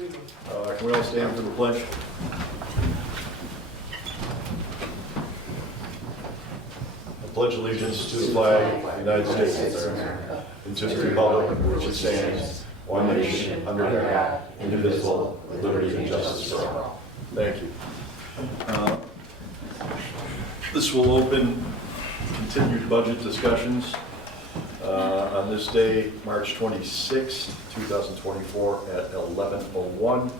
Can we all stand for the pledge? I pledge allegiance to the flag of the United States of America and to the republic for which it stands, one nation, under God, indivisible, with liberty and justice for all. Thank you. This will open continued budget discussions on this day, March 26th, 2024 at 11:01.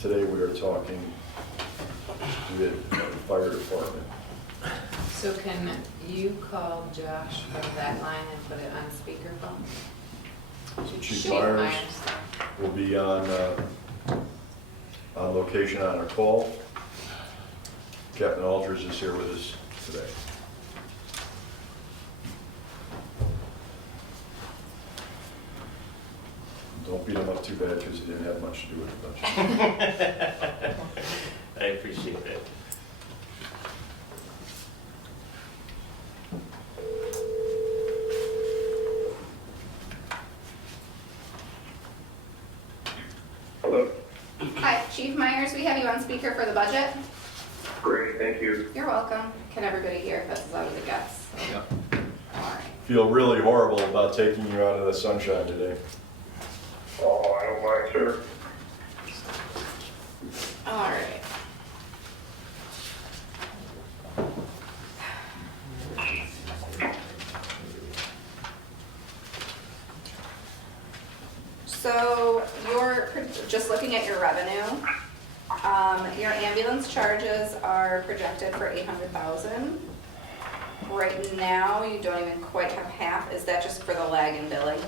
Today we are talking with the fire department. So can you call Josh from that line and put it on speakerphone? So Chief Chief Myers will be on location on our call. Captain Aldridge is here with us today. Don't beat him up too bad because he didn't have much to do with the budget. I appreciate it. Hello. Hi, Chief Myers, we have you on speaker for the budget. Great, thank you. You're welcome. Can everybody hear if this is out of the guts? Yeah. All right. Feel really horrible about taking you out of the sunshine today. Oh, I don't mind, sir. All right. So you're just looking at your revenue. Your ambulance charges are projected for 800,000. Right now, you don't even quite have half. Is that just for the lag in billing?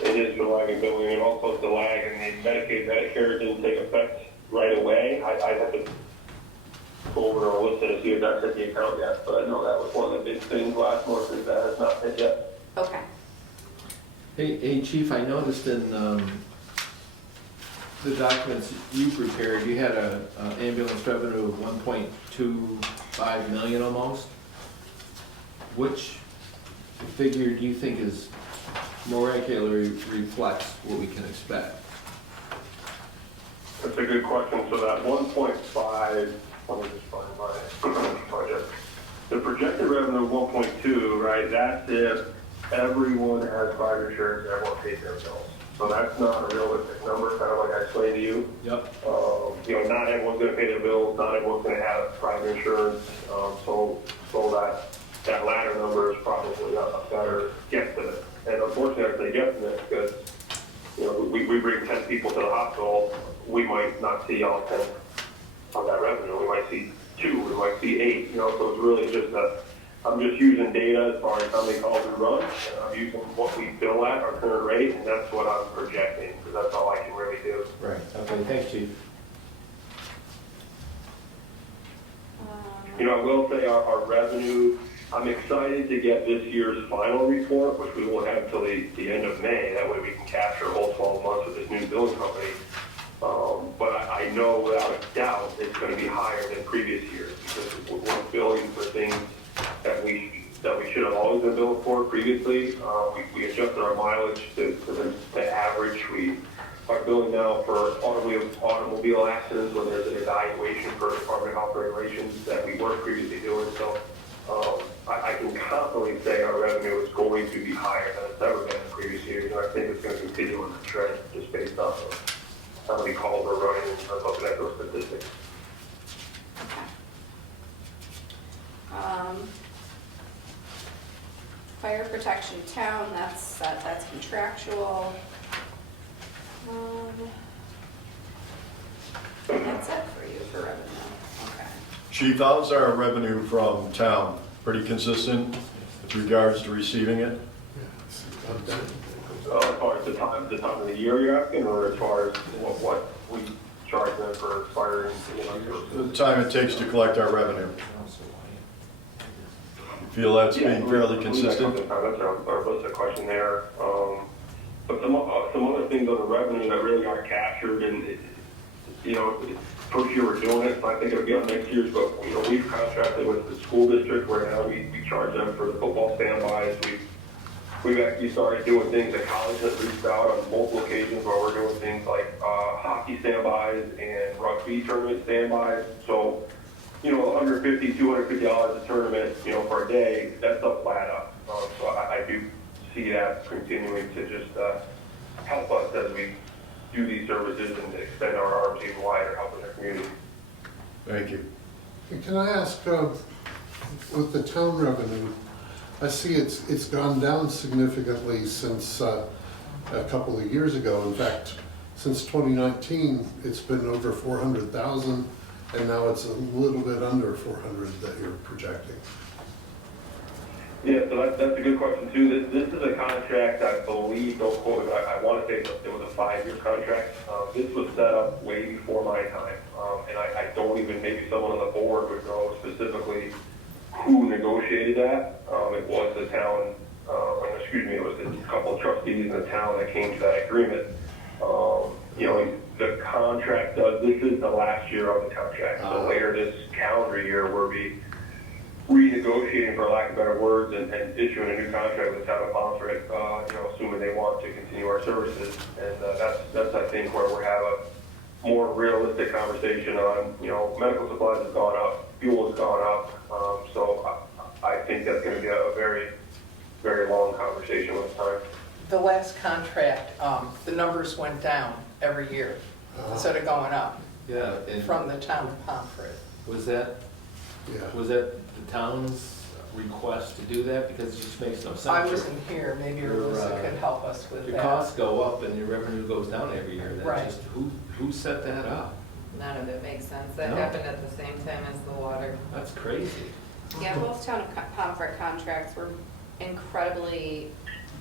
It is the lag in billing, and also the lag in the Medicaid, Medicare didn't take effect right away. I have to go over our list to see if that's hit the account yet, but I know that was one of the big things last month, is that has not hit yet. Okay. Hey, Chief, I noticed in the documents you prepared, you had a ambulance revenue of 1.25 million almost. Which figure do you think is more accurately reflects what we can expect? That's a good question. So that 1.5, let me just find my budget. The projected revenue of 1.2, right, that's if everyone has private insurance and everyone pays their bills. So that's not a realistic number, kind of like I explained to you. Yep. Not everyone's going to pay their bills, not everyone's going to have private insurance. So that latter number is probably a better guesstimate. And unfortunately, I say guesstimate because we bring 10 people to the hospital, we might not see all 10 on that revenue. We might see 2, we might see 8. So it's really just I'm just using data as far as how many calls we run, and I'm using what we bill at, our current rate, and that's what I'm projecting, because that's all I can really do. Right, okay, thanks, Chief. I will say our revenue, I'm excited to get this year's final report, which we won't have until the end of May. That way we can capture a whole 12 months with this new billing company. But I know without a doubt it's going to be higher than previous years, because we're billing for things that we should have always been billed for previously. We adjusted our mileage to the average. We are billing now for automobile accidents when there's an evaluation for Department of Health regulations that we weren't previously doing. So I can confidently say our revenue is going to be higher than it's ever been in previous years. And I think it's going to continue on the trend just based off of how many calls we're running and looking at those statistics. Fire protection town, that's contractual. That's it for you for revenue. Okay. Chief, how's our revenue from town? Pretty consistent with regards to receiving it? As far as the time of the year you're asking, or as far as what we charge them for firing? The time it takes to collect our revenue. You feel that's being fairly consistent? That's our question there. But some other things on the revenue that really aren't captured, and first year we're doing it, so I think it'll be on next year's, but we've contracted with the school district where now we charge them for the football standbys. We've actually started doing things that college has reached out on multiple occasions where we're doing things speed tournament standby. So, you know, $150, $250 a tournament, you know, for a day, that's a flat up. So I do see that continuing to just help us as we do these services and extend our arms even wider, helping the community. Thank you. Can I ask, with the town revenue, I see it's gone down significantly since a couple of years ago. In fact, since 2019, it's been over 400,000, and now it's a little bit under 400 that you're projecting. Yeah, so that's a good question too. This is a contract, I believe, don't quote me, but I want to say it was a 5-year contract. This was set up way before my time, and I don't even, maybe someone on the board would know specifically who negotiated that. It was the town, it was a couple of trustees in the town that came to that agreement. You know, the contract does, this is the last year of the contract. So later this calendar year, we'll be renegotiating, for lack of better words, and issuing a new contract with the town of Pomfret, you know, assuming they want to continue our services. And that's I think, where we'll have a more realistic conversation on, you know, medical supplies has gone up, fuel has gone up. So I think that's going to be a very, very long conversation with time. The last contract, the numbers went down every year instead of going up Yeah, and from the town of Pomfret. was that Yeah. the town's request to do that? Because it just makes no sense. I wasn't here, maybe Your, Alyssa could help us with Your that. costs go up and your revenue goes down every year. Right. That's just, who set that up? None of it makes sense. That No. happened at the same time as the water. That's crazy. Yeah, both town of Pomfret contracts were incredibly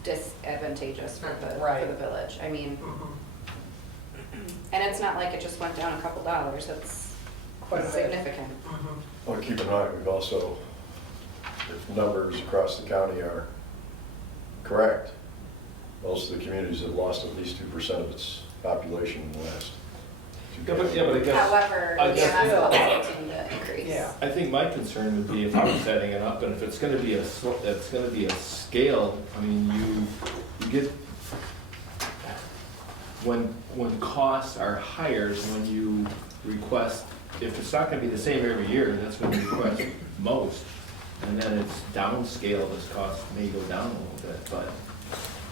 disadvantageous for the Right. village. I mean, Mhm. and it's not like it just went down a couple dollars, it's Quite a bit. significant. Mhm. Well, keep in mind, we've also, if numbers across the county are correct, most of the communities have lost at least 2% of its population in the last 2 Yeah, but I guess. However, I the guess- EMS levels continue to increase. Yeah. I think my concern would be if I was setting it up, and if it's gonna be it's gonna be a scale, I mean, you get, when costs are higher, is when you request, if it's not gonna be the same every year, that's when you request most. And then it's downscaled, as costs may go down a little bit, but,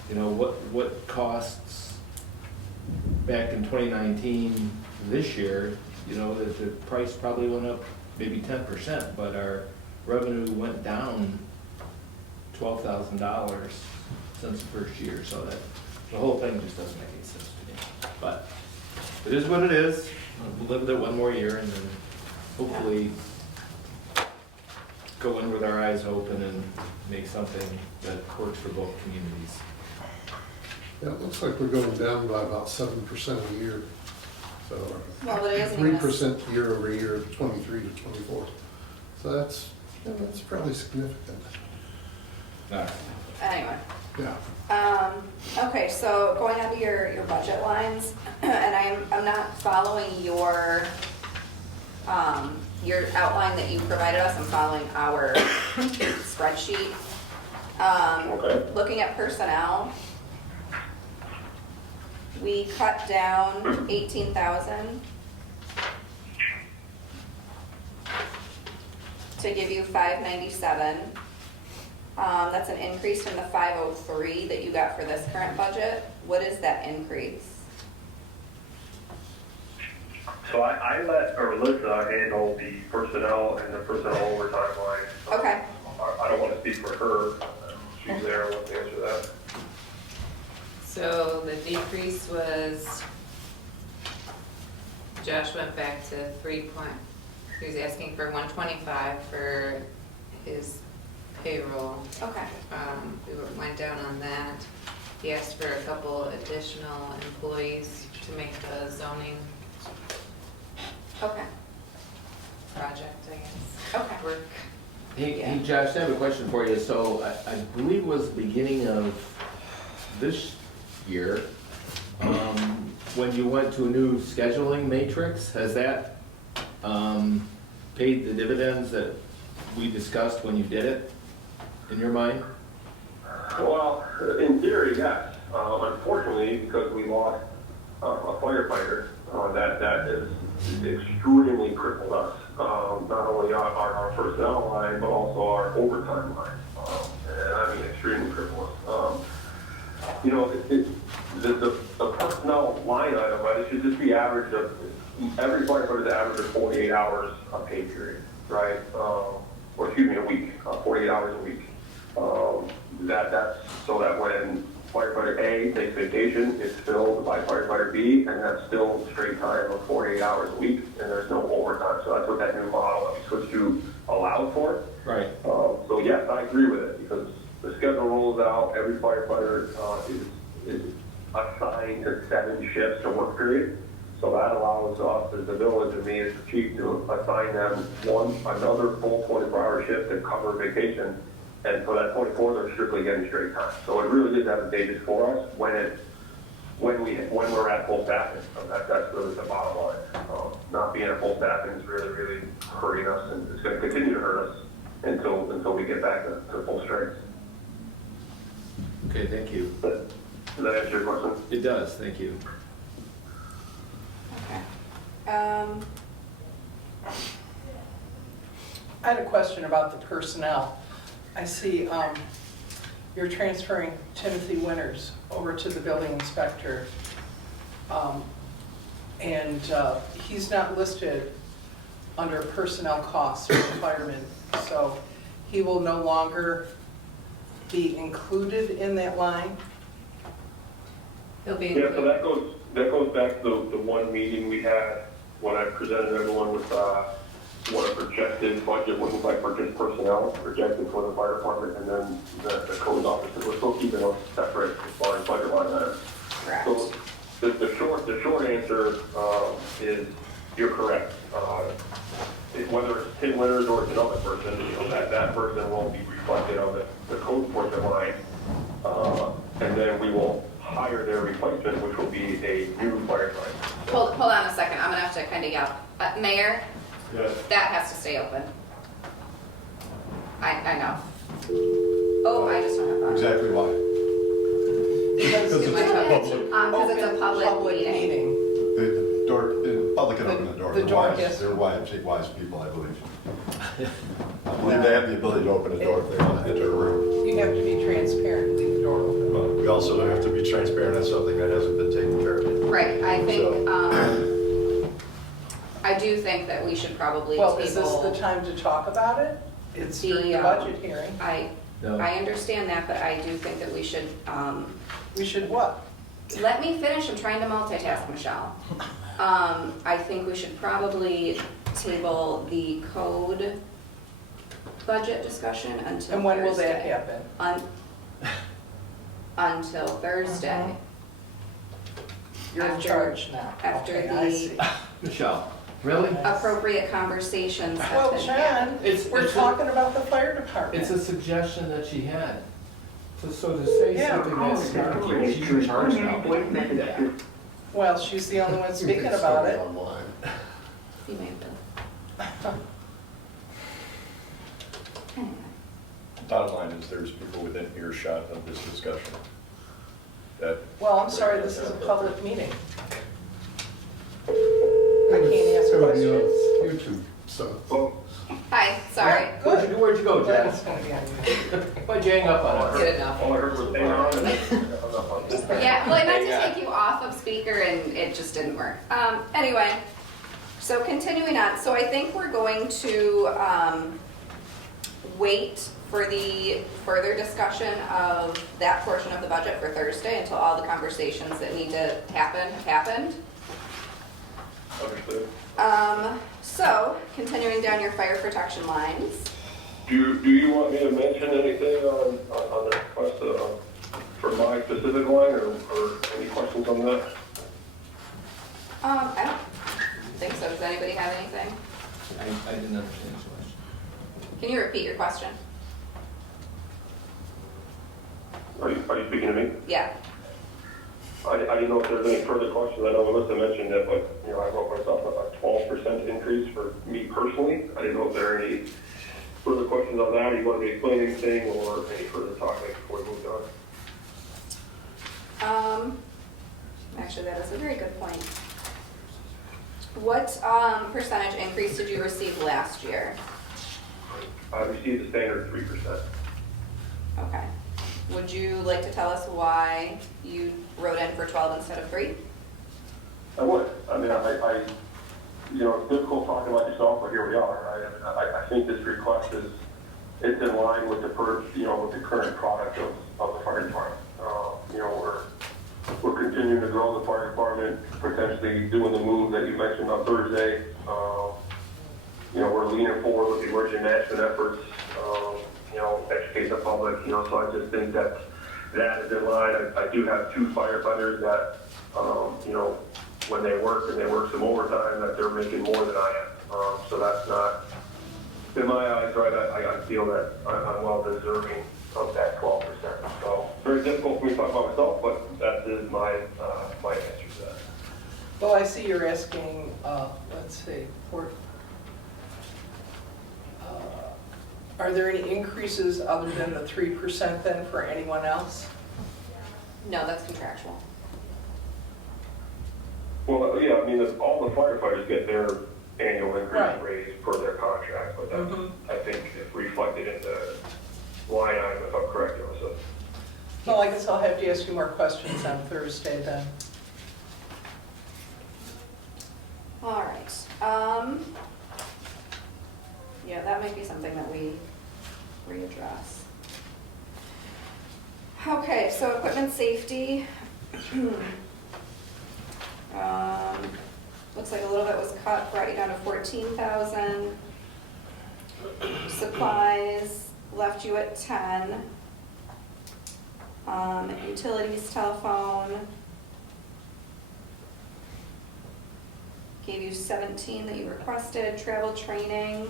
you know, what costs back in 2019, this year, you know, the price probably went up maybe 10%, but our revenue went down $12,000 since the first year, so that, the whole thing just doesn't make any sense to me. But it is what it is. We'll live with it one more year and then hopefully go in with our eyes open and make something that works for both communities. Yeah, it looks like we're going down by about 7% a year. So, Well, it isn't even a- 3% year over year, 23 to 24. So that's fairly significant. All right. Anyway. Yeah. Okay, so going on to your budget lines, and I'm not following your outline that you provided us, I'm following our spreadsheet. Okay. Looking at personnel, we cut down 18,000 to give you 597. That's an increase from the 503 that you got for this current budget. What is that increase? So I let Alyssa handle the personnel and the personnel overtime line. Okay. I don't want to speak for her. She's there, let's answer that. So the decrease was, Josh went back to he was asking for 125 for his payroll. Okay. Went down on that. He asked for a couple additional employees to make the zoning Okay. project, I guess. Okay. Work. Hey, Josh, I have a question for you. So I believe it was the beginning of this year, when you went to a new scheduling matrix, has that paid the dividends that we discussed when you did it, in your mind? Well, in theory, yes. Unfortunately, because we lost a firefighter, that is extremely crippled us, not only our personnel line, but also our overtime line. And I mean, extremely crippled us. You know, the personnel line item, right, it should just be average of, every firefighter's average of 48 hours a pay period, right? Or excuse me, a week, 48 hours a week. That's so that when firefighter A takes vacation, it's filled by firefighter B, and that's still straight time of 48 hours a week, and there's no overtime. So that's what that new model that we switched to allows for. Right. So yes, I agree with it, because the schedule rolls out, every firefighter is assigned to 7 shifts a work period. So that allows us as the village and me as the chief to assign them another full 24-hour shift to cover vacation. And for that 24, they're strictly getting straight time. So it really is advantageous for us when we're at full staffing. So that's really the bottom line. Not being at full staffing is really, really hurting us, and it's going to continue to hurt us until we get back to full strength. Okay, thank you. Does that answer your question? It does, thank you. Okay. I had a question about the personnel. I see you're transferring Timothy Winters over to the building inspector. And he's not listed under personnel costs for the firemen. So he will no longer be included in that line? He'll be Yeah, so included. that goes back to the one meeting we had when I presented everyone with what a projected budget would look like for just personnel, projected for the fire department, and then the code officer. We're still keeping those separate as far as budget line items. Correct. So the short answer is you're correct. Whether it's Tim Winters or it's another person, that person won't be reflected on the code enforcement line, and then we will hire their replacement, which will be a new firefighter. Hold on a second, I'm gonna have to kind of yell. Mayor, Yes. that has to stay open. I know. Oh, I just don't have that. Exactly why? Because Because it's a open Because it's a public meeting. The door, the public can open the door. The They're door, wise- yes. They're wise people, I believe. I believe they have the ability to open a door if they want to enter a room. You have to be transparent and leave the door open. But we also have to be transparent on something that hasn't been taken care of. Right, I think, So- I do think that we should probably Well, is this the table. time to talk about it? It's during the The, budget hearing. No. I understand that, but I do think that we should, We should what? let me finish, I'm trying to multitask, Michelle. I think we should probably table the code budget discussion until Thursday. And when will that happen? Until Thursday. You're in After- charge now. after Okay, I the- see. Michelle, really? Appropriate conversations have Well, been had. John, It's- we're it's a- talking about the fire department. It's a suggestion that she had. So to say Yeah. something that's snarky, she's in charge now. We don't need that. Well, she's the only one speaking about it. Online. You may have to. Anyway. Bottom line is there's people within earshot of this discussion. That Well, I'm sorry, this is a public meeting. I can't ask It's gonna be on questions. YouTube, so. Well, Hi, sorry. Yeah, Where'd Good. you go, Glad Jen? it's gonna be on YouTube. Why'd you hang up on her? Good enough. all I heard was hang on and hung up on that. Yeah, well, I meant to take you off of speaker and it just didn't work. Anyway, so continuing on, so I think we're going to wait for the further discussion of that portion of the budget for Thursday until all the conversations that need to happen have happened. Understood. So, continuing down your fire protection lines. Do you want me to mention anything on the request for my specific line, or any questions on that? I don't think so. Does anybody have anything? I didn't understand so much. Can you repeat your question? Are you speaking to me? Yeah. I didn't know if there's any further questions. I know Melissa mentioned it, but, I wrote myself a 12% increase for me personally. I didn't know if there are any further questions on that, or you want me to explain anything, or any further talking before we move on. Actually, that is a very good point. What percentage increase did you receive last year? I received the standard 3%. Okay. Would you like to tell us why you wrote in for 12 instead of 3? I would. I mean, you know, it's difficult talking about yourself, but here we are, right? I mean, I think this request it's in line with the with the current product of the fire department. You know, we're continuing to grow the fire department, potentially doing the move that you mentioned on Thursday. You know, we're leaning forward with the emergency management efforts. You know, educate the public. You know, so I just think that is in line. I do have 2 firefighters that, you know, when they work and they work some overtime, that they're making more than I am. So that's not, in my eyes, right, I feel that I'm well deserving of that 12%. So very difficult for me to talk about myself, but that is my answer to that. Well, I see you're asking, let's see, are there any increases other than the 3% then for anyone else? No, that's contractual. Well, yeah, I mean, all the firefighters get their annual increase Right. raise per their contract, but that's, Mhm. I think, it's reflected in the line item, if I'm correct, Melissa. Well, I guess I'll have to ask you more questions on Thursday then. All right. Yeah, that might be something that we readdress. Okay, so equipment safety. Looks like a little bit was cut, brought you down to 14,000. Supplies left you at 10. Utilities, telephone. Gave you 17 that you requested, travel training.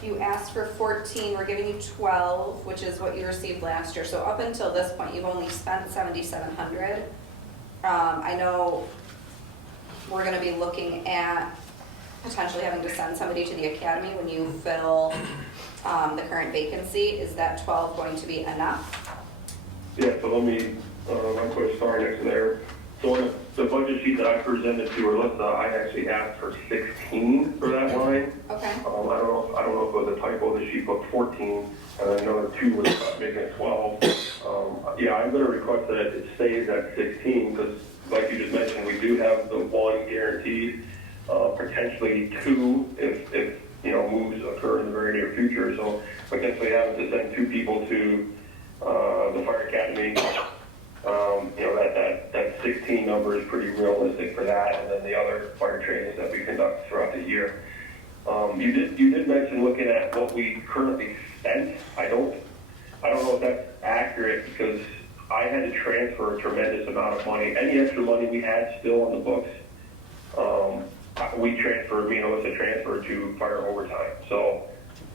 You asked for 14, we're giving you 12, which is what you received last year. So up until this point, you've only spent 7,700. I know we're gonna be looking at potentially having to send somebody to the academy when you fill the current vacancy. Is that 12 going to be enough? Yeah, so let me, I'm quite sorry next to there. So on the budget sheet that I presented to Alyssa, I actually asked for 16 for that line. Okay. I don't know if it was a typo that she put 14, and then another 2 was making it 12. Yeah, I'm gonna request that it stays at 16, because like you just mentioned, we do have the 1 guaranteed, potentially 2 if you know, moves occur in the very near future. So potentially having to send 2 people to the fire academy, you know, that 16 number is pretty realistic for that, and then the other fire trainings that we conduct throughout the year. You did mention looking at what we currently spent. I don't know if that's accurate, because I had to transfer a tremendous amount of money. Any extra money we had still on the books, we transferred, me and Alyssa transferred to fire overtime. So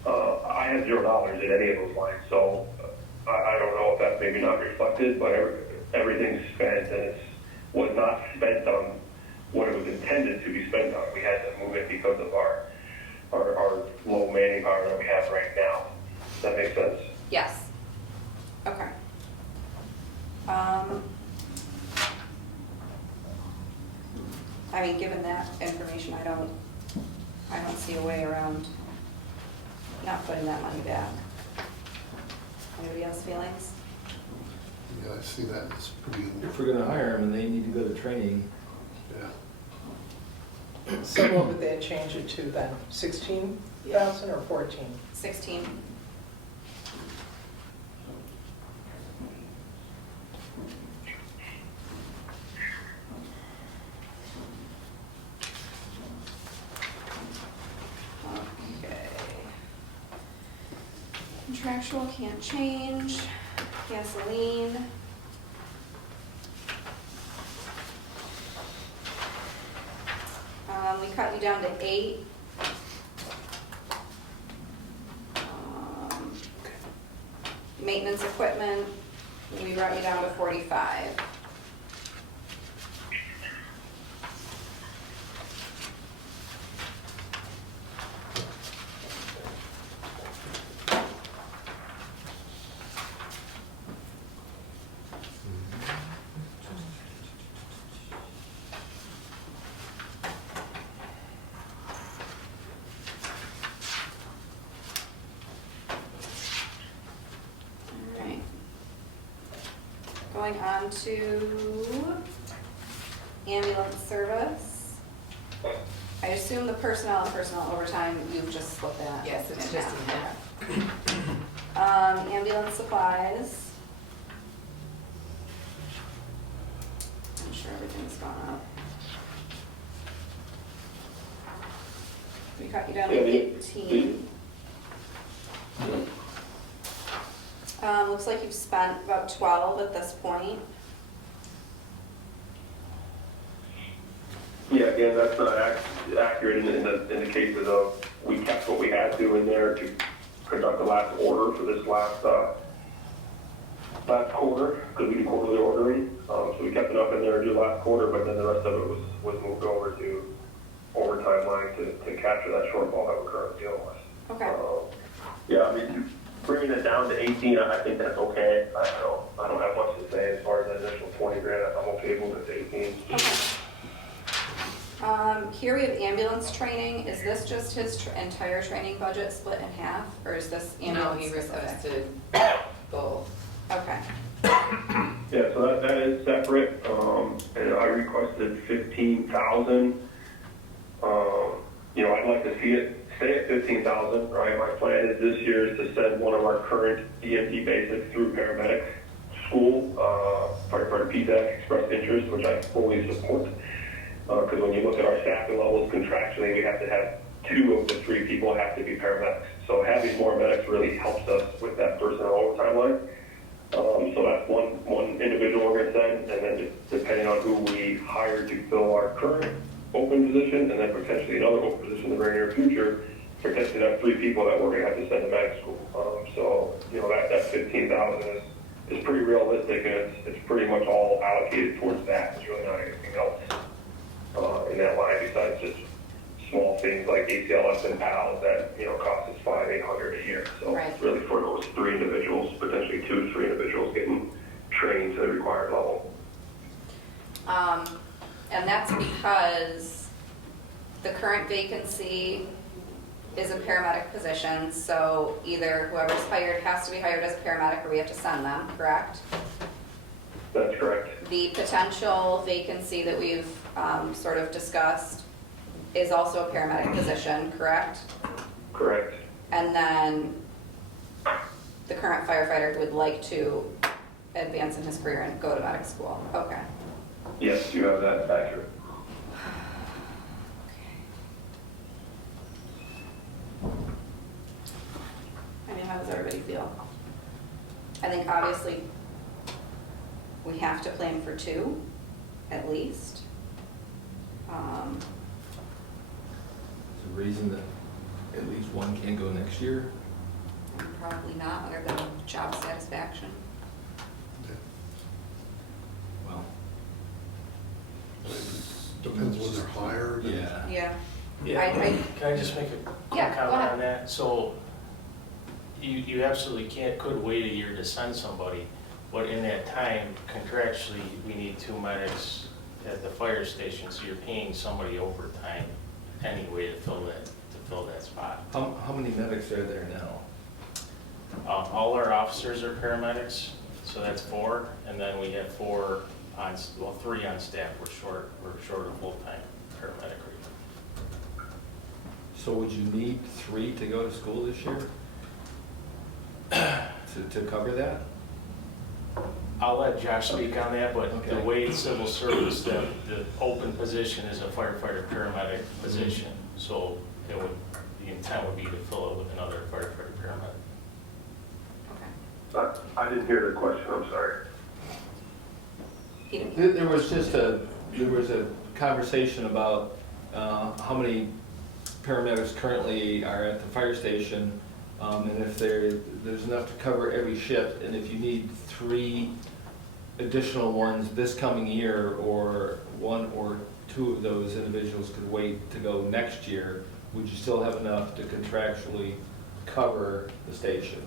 I have $0 in any of those lines. So I don't know if that's maybe not reflected, but everything's spent, and it was not spent on what it was intended to be spent on. We had to move it because of our low manpower that we have right now. Does that make sense? Yes. Okay. I mean, given that information, I don't see a way around not putting that money back. Anybody else feelings? Yeah, I see that as pretty, If we're gonna hire them and they need to go to training, yeah. So what would they change it to then? 16,000 or 14? 16. Okay. Contractual can't change. Gasoline. We cut you down to 8. Maintenance equipment, we brought you down to 45. Going on to ambulance service. I assume the personnel and personal overtime, you've just split that. Yes, it's in just half. in half. Ambulance supplies. I'm sure everything's gone up. We cut you down to Yeah, 18. Looks like you've spent about 12 at this point. Yeah, again, that's not accurate in the cases of, we kept what we had to in there to conduct the last order for this last quarter, because we do quarterly ordering. So we kept enough in there to do last quarter, but then the rest of it was moved over to overtime line to capture that shortfall that we're currently dealing with. Okay. Yeah, I mean, bringing it down to 18, I think that's okay. I don't have much to say as far as the initial 20 grand. I'm okay moving it to 18. Okay. Here we have ambulance training. Is this just his entire training budget split in half, or is this No, ambulance? he requested both. Okay. Yeah, so that is separate, and I requested 15,000. You know, I'd like to see it stay at 15,000, right? My plan is this year is to send one of our current EMT basics through paramedic school, firefighter PTAC, expressed interest, which I fully support. Because when you look at our staffing levels contractually, we have to have 2 of the 3 people have to be paramedics. So having more medics really helps us with that personnel overtime line. So that's one individual we're going to send, and then depending on who we hire to fill our current open position, and then potentially another open position in the very near future, potentially have 3 people that we're going to have to send to medic school. So, you know, that 15,000 is pretty realistic, and it's pretty much all allocated towards that. There's really not anything else in that line besides just small things like ACLS and PALS that, you know, cost us $500-800 a year. So Right. it's really for those 3 individuals, potentially 2 to 3 individuals getting trained to the required level. And that's because the current vacancy is a paramedic position, so either whoever's hired has to be hired as a paramedic or we have to send them, correct? That's correct. The potential vacancy that we've sort of discussed is also a paramedic position, correct? Correct. And then the current firefighter who would like to advance in his career and go to medic school. Okay. Yes, you have that accurate. I mean, how does everybody feel? I think obviously we have to plan for 2, at least. There's a reason that at least one can go next year. Probably not, other than job satisfaction. Well, Depends when they're hired. and- yeah. Yeah. Yeah, can I just make a quick Yeah, go comment ahead. on that? So you absolutely could wait a year to send somebody, but in that time contractually, we need 2 medics at the fire station, so you're paying somebody overtime anyway to fill that spot. How many medics are there now? All our officers are paramedics, so that's 4, and then we have 3 on staff. We're short of full-time paramedic right So would you need 3 to go to school this year? To cover that? I'll let Josh speak on that, but the Okay. way it's civil service, the open position is a firefighter paramedic position. So the intent would be to fill it with another firefighter paramedic. Okay. I didn't hear the question, I'm sorry. He didn't- There was a conversation about how many paramedics currently are at the fire station, and if there's enough to cover every shift, and if you need 3 additional ones this coming year, or 1 or 2 of those individuals could wait to go next year, would you still have enough to contractually cover the station?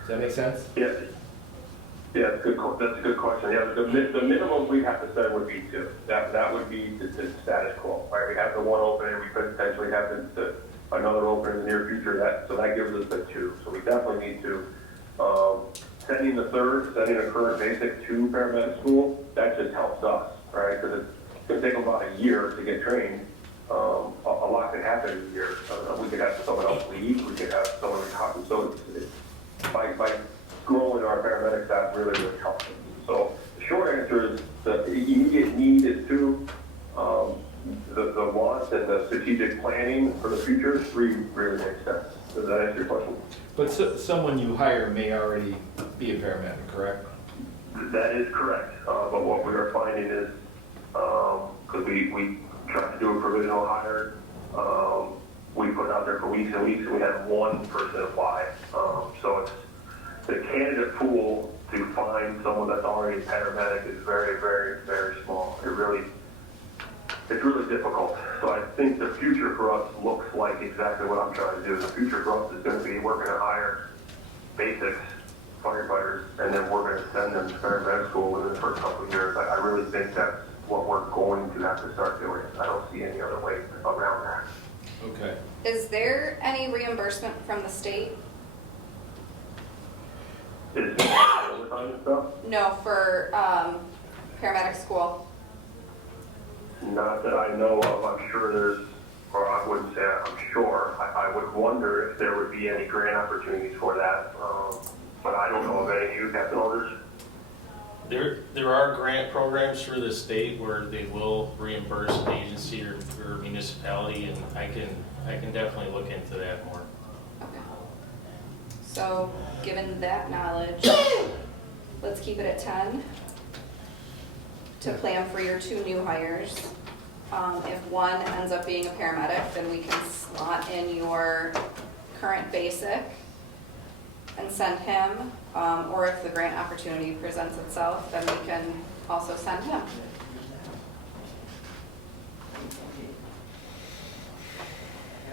Does that make sense? Yeah, that's a good question. Yeah, the minimum we have to send would be 2. That would be the status quo, right? We have the 1 opening, we could potentially have another opening in the near future, so that gives us the 2. So we definitely need to sending a current basic to paramedic school, that just helps us, right? Because it's going to take them about a year to get trained. A lot could happen in a year. We could have someone else leave, we could have someone retire. So by growing our paramedic staff really helps. So the short answer is the immediate need is two. The wants and the strategic planning for the future, three really makes sense. Does that answer your question? But someone you hire may already be a paramedic, correct? That is correct. But what we are finding is, because we tried to do a provisional hire, we put it out there for weeks and weeks, and we had one person apply. So it's the candidate pool to find someone that's already a paramedic is very, very, very small. It's really difficult. So I think the future for us looks like exactly what I'm trying to do. The future for us is going to be we're going to hire basics, firefighters, and then we're going to send them to paramedic school within the first couple of years. I really think that's what we're going to have to start doing. I don't see any other way around that. Okay. Is there any reimbursement from the state? Is it overtime and stuff? No, for paramedic school. Not that I know of. I'm sure there's, or I wouldn't say I'm sure. I would wonder if there would be any grant opportunities for that. But I don't know of any. You, Captain Alders? There are grant programs through the state where they will reimburse an agency or municipality, and I can definitely look into that more. Okay. So, given that knowledge, let's keep it at 10 to plan for your two new hires. If one ends up being a paramedic, then we can slot in your current basic and send him, or if the grant opportunity presents itself, then we can also send him.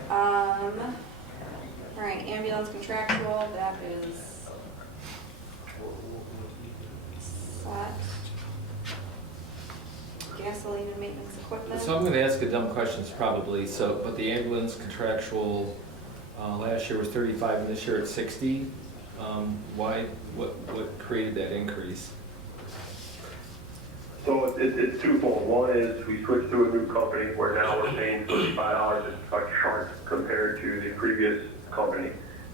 All right, ambulance contractual, that is set. Gasoline and maintenance equipment. So I'm going to ask a dumb question probably. So, but the ambulance contractual last year was 35 and this year it's 60. Why? What created that increase? So it's twofold. One is we switched to a new company where now we're paying $35 a chart compared to the previous company.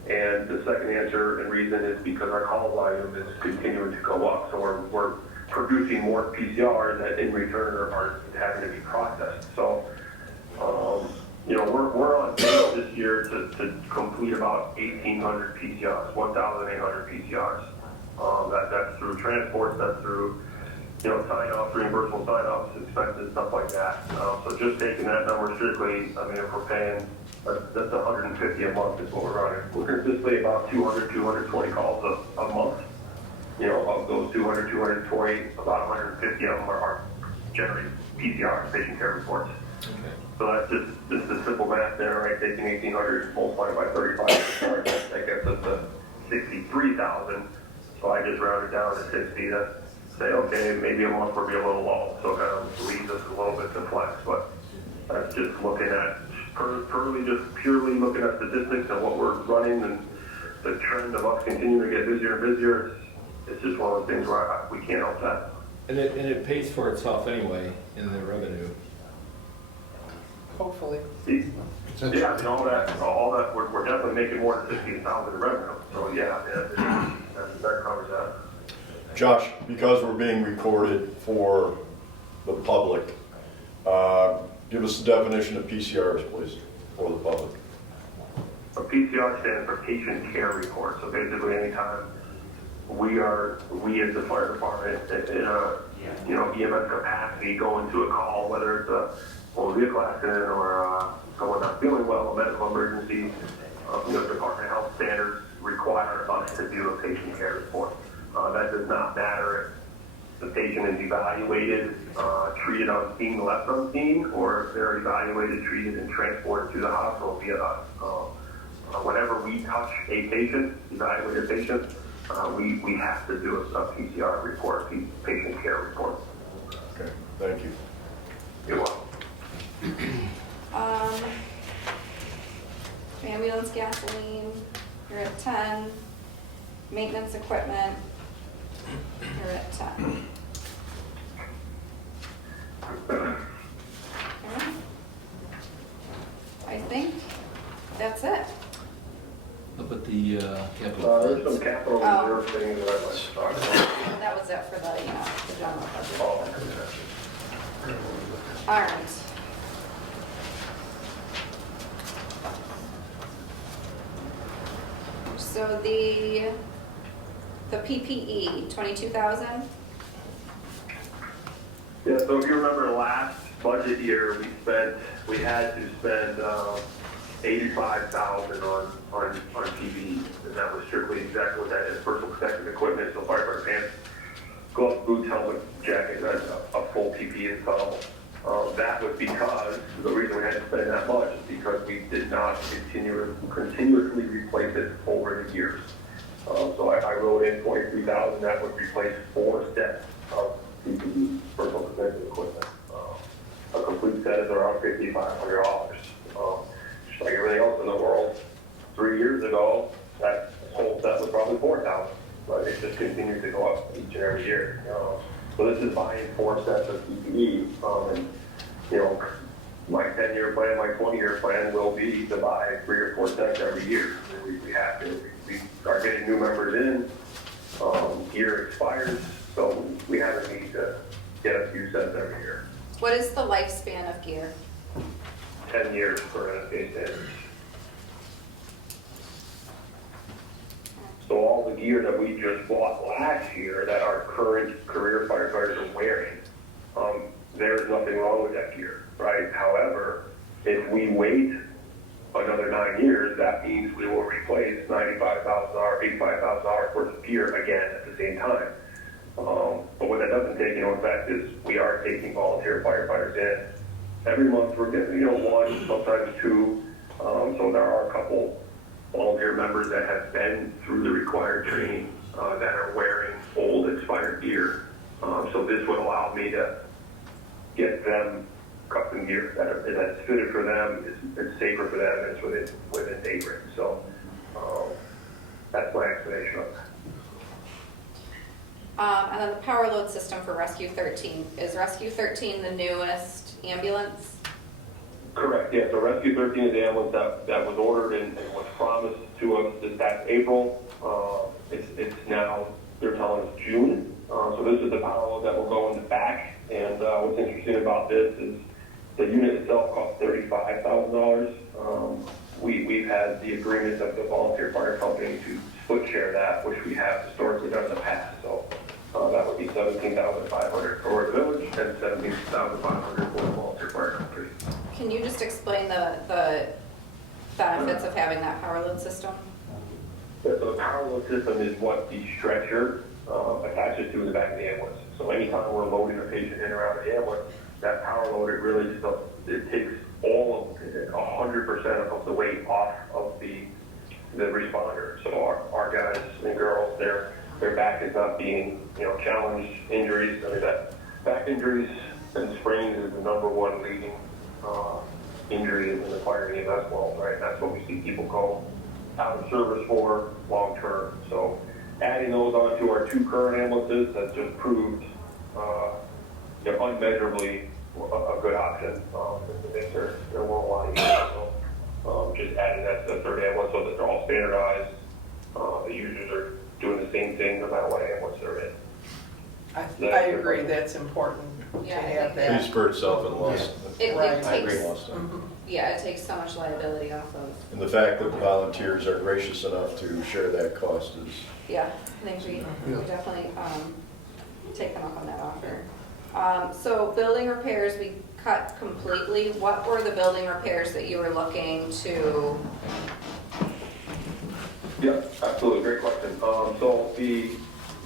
And the second answer and reason is because our call volume is continuing to go up. So we're producing more PCRs that in return are having to be processed. So, we're on pace this year to complete about 1,800 PCRs, 1,800 PCRs. That's through transports, that's through, sign-offs, reimbursable sign-offs, expenses, stuff like that. So just taking that number strictly, I mean, if we're paying, that's 150 a month is what we're running. We're consistently about 200, 220 calls a month. Of those 200, 220, about 150 of them are generating PCR, patient care reports. Okay. So that's just the simple math there, right? Taking 1,800 multiplied by 35, that gets us to 63,000. So I just rounded down to 60. That's say, okay, maybe a month will be a little low. So it kind of leaves us a little bit to flex. But that's just looking at, purely looking at statistics and what we're running and the trend of us continuing to get busier and busier. It's just one of those things where we can't help that. And it pays for itself anyway in the revenue. Hopefully. Yeah, and all that, we're definitely making more than 15,000 in revenue. So yeah, that covers that. Josh, because we're being recorded for the public, give us the definition of PCRs, please, for the public. A PCR stands for patient care report. So basically anytime we as the fire department in a EMS capacity go into a call, whether it's a motor vehicle accident or someone not feeling well, a medical emergency, Department of Health standards require us to do a patient care report. That does not matter if the patient is evaluated, treated on scene, left on scene, or if they're evaluated, treated, and transported to the hospital via us. Whenever we touch a patient, evaluated patient, we have to do a PCR report, a patient care report. Okay, thank you. You're welcome. Ambulance gasoline, you're at 10. Maintenance equipment, We're at 10. Okay. I think that's it. How about the capital There's some funds? capital Oh. reserve things that I'd like to talk about. That was it for the general budget. Oh, All right. So the PPE, 22,000? Yeah, so if you remember last budget year, we had to spend 85,000 on PPE, and that was strictly exactly what that is, personal protective equipment, so firefighter pants, gloves, boots, helmet, jacket, that's a full PPE ensemble. That was because, the reason we had to spend that much is because we did not continuously replace it over the years. So I wrote in 23,000, that would replace 4 sets of PPE, personal protective equipment. A complete set is around $5,500. Just like everything else in the world, 3 years ago, that whole set was probably 4,000, but it just continues to go up each and every year. So this is buying 4 sets of PPE, and my 10-year plan, my 20-year plan will be to buy 3 or 4 sets every year. We have to. We are getting new members in. Gear expires, so we have a need to get a few sets every year. What is the lifespan of gear? 10 years for NSA standards. So all the gear that we just bought last year that our current career firefighters are wearing, there's nothing wrong with that gear, right? However, if we wait another 9 years, that means we will replace $95,000, $85,000 worth of gear again at the same time. But what that doesn't take into effect is we are taking volunteer firefighters in. Every month we're getting, 1, sometimes 2. So there are a couple volunteer members that have been through the required training that are wearing old expired gear. So this would allow me to get them custom gear that's fitted for them, it's safer for them, and it's within date range. So that's my explanation of that. And then the power load system for Rescue 13. Is Rescue 13 the newest ambulance? Correct, yeah, so Rescue 13 is the ambulance that was ordered and was promised to us this past April. It's now, they're telling us June. So this is the power load that will go in the back. And what's interesting about this is the unit itself costs $35,000. We've had the agreement of the volunteer fire company to split share that, which we have historically done in the past. So that would be $17,500 for the village and $17,500 for the volunteer fire company. Can you just explain the benefits of having that power load system? So the power load system is what the stretcher attaches to the back of the ambulance. So anytime we're loading a patient in or out of the ambulance, that power load, it really just, it takes all of 100% of the weight off of the responder. So our guys and girls, their back is not being, challenged, injuries. I mean, that back injuries and sprains is the #1 leading injury in the fire and EMS world, right? That's what we see people go out of service for long term. So adding those onto our 2 current ambulances has just proved unmeasurably a good option. It makes their world a lot easier. So just adding that to the 3rd ambulance so that they're all standardized. The users are doing the same thing no matter what ambulance they're in. I agree, that's important to Yeah, I have think It speaks that. for itself and lost. It Right. I agree, takes, lost it. yeah, it takes so much liability off of, And the fact that the volunteers are gracious enough to share that cost is, yeah, I think we definitely take them up on that offer. So building repairs, we cut completely. What were the building repairs that you were looking to? Yeah, absolutely, great question. So the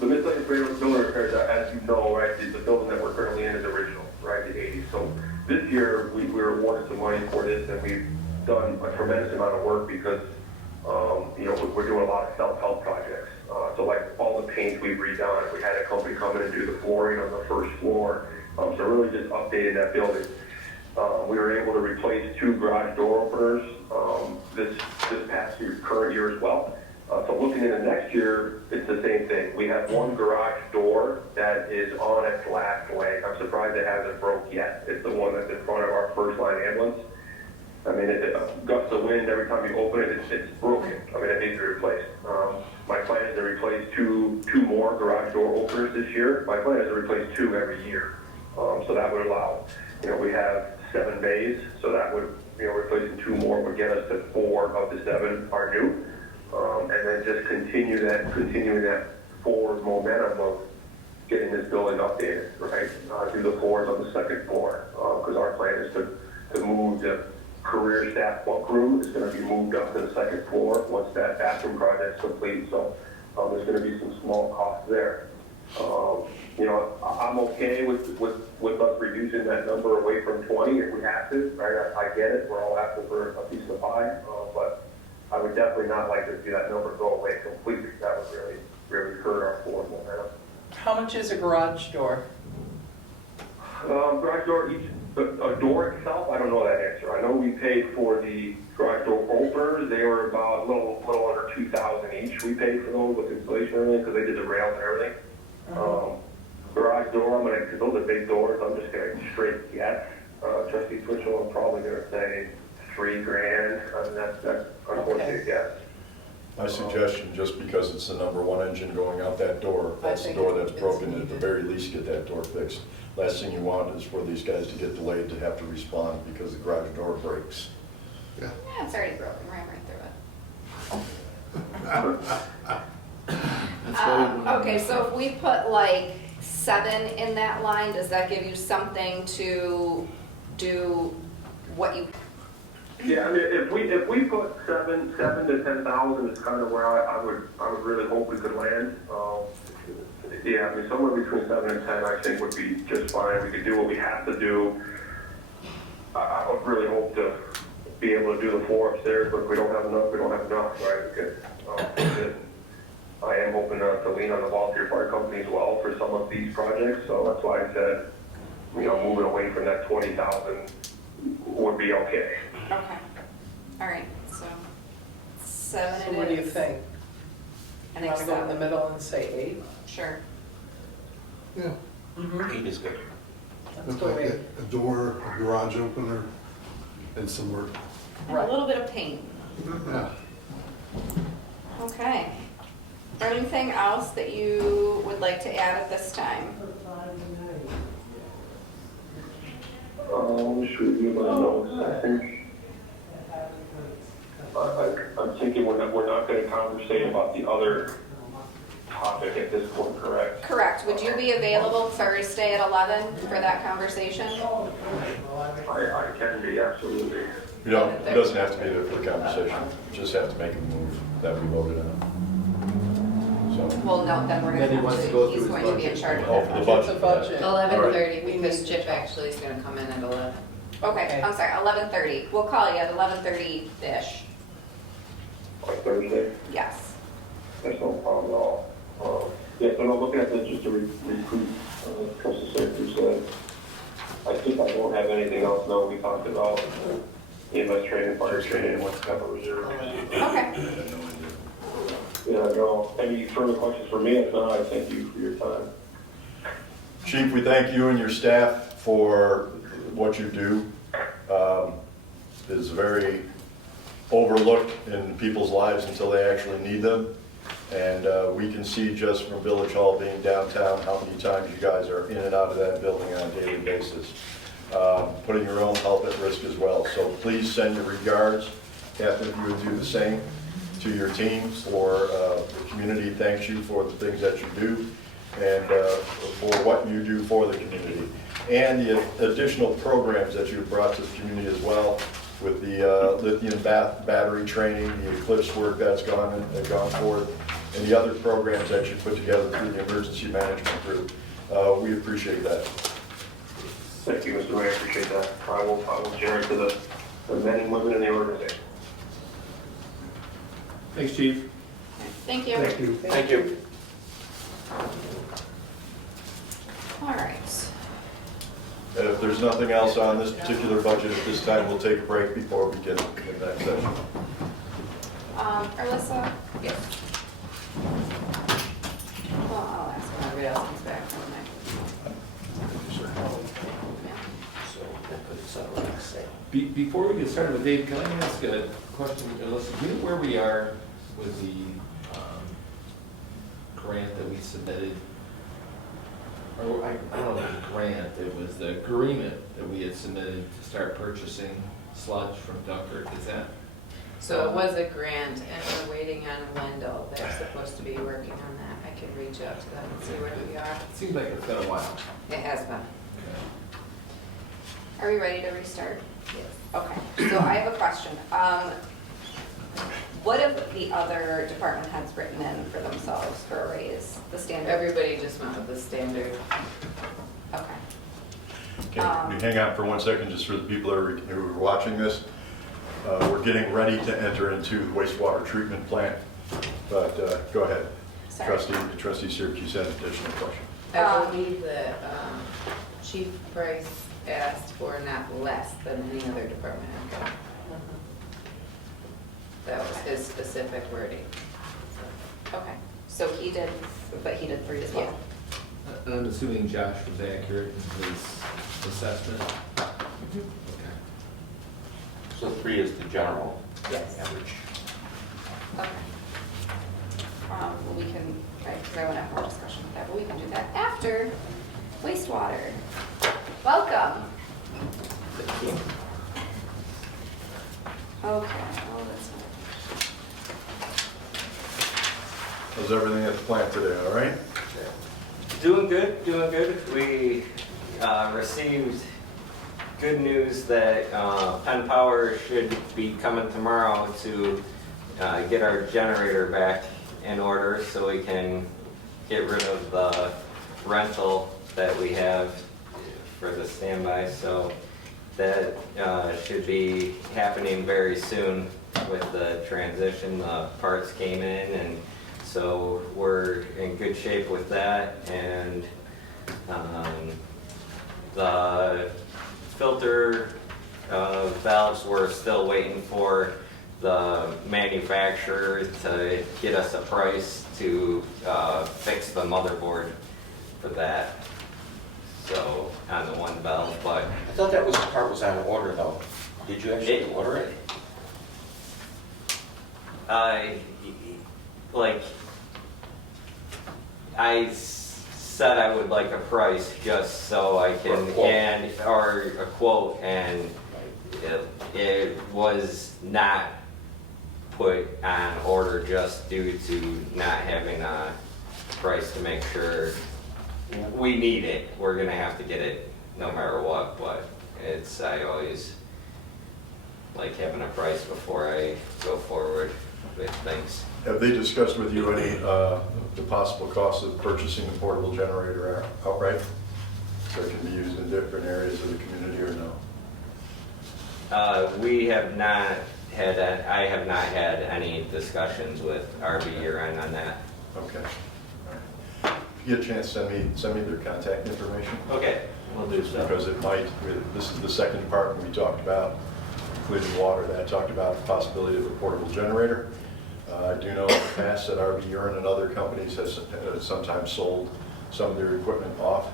miscellaneous building repairs, as you know, right, the building that we're currently in is original, right, the 80s. So this year, we were awarded some money for this, and we've done a tremendous amount of work because, we're doing a lot of self-help projects. So like all the paint we've redone, we had a company come in and do the flooring on the 1st floor. So really just updating that building. We were able to replace 2 garage door openers this past year, current year as well. So looking into next year, it's the same thing. We have one garage door that is on its last leg. I'm surprised it hasn't broke yet. It's the one that's in front of our first line ambulance. I mean, it gusts of wind every time you open it, it's broken. I mean, it needs to be replaced. My plan is to replace two more garage door openers this year. My plan is to replace 2 every year. So that would allow, we have 7 bays, so that would, replacing 2 more would get us to 4 of the 7 are new. And then just continuing that forward momentum of getting this building updated, right? Do the floors on the second floor, because our plan is to move the career staff bunk room. It's going to be moved up to the second floor once that bathroom project's complete. So there's going to be some small costs there. I'm okay with us reducing that number away from 20 if we have to, right? I get it. We're all asking for a piece of the pie, but I would definitely not like to see that number go away completely. That would really, really hurt our forward momentum. How much is a garage door? Garage door, a door itself, I don't know that answer. I know we paid for the garage door openers. They were about a little under $2,000 each. We paid for those with installation and everything because they did the rails and everything. Garage door, because those are big doors, I'm just going to straight guess. Trustee Twitchell, I'm probably going to say $3,000. I mean, that's unfortunately a guess. My suggestion, just because it's the #1 engine going out that door, that's the door that's broken, at the very least get that door fixed. Last thing you want is for these guys to get delayed to have to respond because the garage door breaks. Yeah, it's already broken, ran right through it. That's why Okay, so if we put like 7 in that line, does that give you something to do what you? Yeah, I mean, if we put 7 to 10,000 is kind of where I would really hope we could land. Yeah, I mean, somewhere between 7 and 10, I think would be just fine. We could do what we have to do. I would really hope to be able to do the floor upstairs, but if we don't have enough, we don't have enough, right? Because I am hoping to lean on the volunteer fire company as well for some of these projects. So that's why I said, moving away from that 20,000 would be okay. Okay, all right, so 7 So it what do you is. think? I You think want to go in the 7, middle and say 8? sure. Yeah, 8 is good. Let's look go like 8. a door, a garage opener, and some work. And a little bit of paint. Yeah. Okay. Anything else that you would like to add at this time? Should review my notes. I think I'm thinking we're not going to conversate about the other topic at this point, correct? Correct. Would you be available Thursday at 11 for that conversation? I can be, absolutely. He doesn't have to be there for the conversation, you just have to make a move that we voted on. So, Well, no, then we're Then he gonna wants have to go to, he's through his going to be in budget. charge of Oh, that. for the It's a budget. 11:30, We because need Chip to- actually is gonna come in at 11. Okay, I'm sorry, 11:30. We'll call you at 11:30-ish. On Thursday, Yes. that's no problem at all. Yeah, so I'm looking at this just to recoup, Trustee Safety said. I think I don't have anything else now. We talked about EMS training, fire training, what's capital reserve. Okay. Yeah, no, any further questions for me? If not, I thank you for your time. Chief, we thank you and your staff for what you do. It's very overlooked in people's lives until they actually need them. And we can see just from Village Hall being downtown how many times you guys are in and out of that building on a daily basis, putting your own health at risk as well. So please send your regards. Captain, if you would do the same to your teams, or the community thanks you for the things that you do and for what you do for the community. And the additional programs that you've brought to the community as well, with the lithium battery training, the Eclipse work that's gone forth, and the other programs that you put together through the emergency management group. We appreciate that. Thank you, Mr. Mayor, I appreciate that. I will share it to the men and women in the organization. Thanks, Chief. Thank you. Thank you. Thank you. All right. If there's nothing else on this particular budget at this time, we'll take a break before we get into the next session. Alyssa? Yes. Well, I'll ask when everybody else comes back from the next. Before we get started with Dave, can I ask a question, Alyssa? Do you know where we are with the grant that we submitted? Or I don't know if it was a grant, it was the agreement that we had submitted to start purchasing sludge from Dunkirk, is that? So it was a grant, and we're waiting on Wendell. They're supposed to be working on that. I can reach out to them and see where we are. It seems like it's been a while. It has been. Are we ready to restart? Yes. Okay, so I have a question. What have the other department heads written in for themselves for a raise, the standard? Everybody just went with the standard. Okay. Okay, can you hang on for 1 second, just for the people who are watching this? We're getting ready to enter into the wastewater treatment plant, but go ahead. Sorry. Trustee Sirkis had an additional question. I believe that Chief Price asked for not less than any other department head. That was his specific wording. Okay, so he did, but he did 3 as well? And I'm assuming Josh was accurate in his assessment? Okay. So 3 is the general Yes. average. Okay. Well, we can, right, because I want to have more discussion with that, but we can do that after wastewater. Welcome. Okay, oh, that's not. How's everything at the plant today, all right? Doing good, doing good. We received good news that Penn Power should be coming tomorrow to get our generator back in order so we can get rid of the rental that we have for the standby. So that should be happening very soon with the transition. The parts came in, and so we're in good shape with that. And the filter valves, we're still waiting for the manufacturer to get us a price to fix the motherboard for that. So on the one valve, but I thought that was the part was on order though. Did you actually order it? like I said I would like a price just so I can, or a quote, and it was not put on order just due to not having a price to make sure we need it. We're gonna have to get it no matter what, but I always like having a price before I go forward with things. Have they discussed with you any, the possible cost of purchasing a portable generator outright? So it can be used in different areas of the community or no? We have not had, I have not had any discussions with RB Urine on that. Okay. All right. If you get a chance, send me their contact information. Okay, we'll do so. Because it might, this is the second department we talked about, including water, that talked about the possibility of a portable generator. I do know in the past that RB Urine and other companies have sometimes sold some of their equipment off.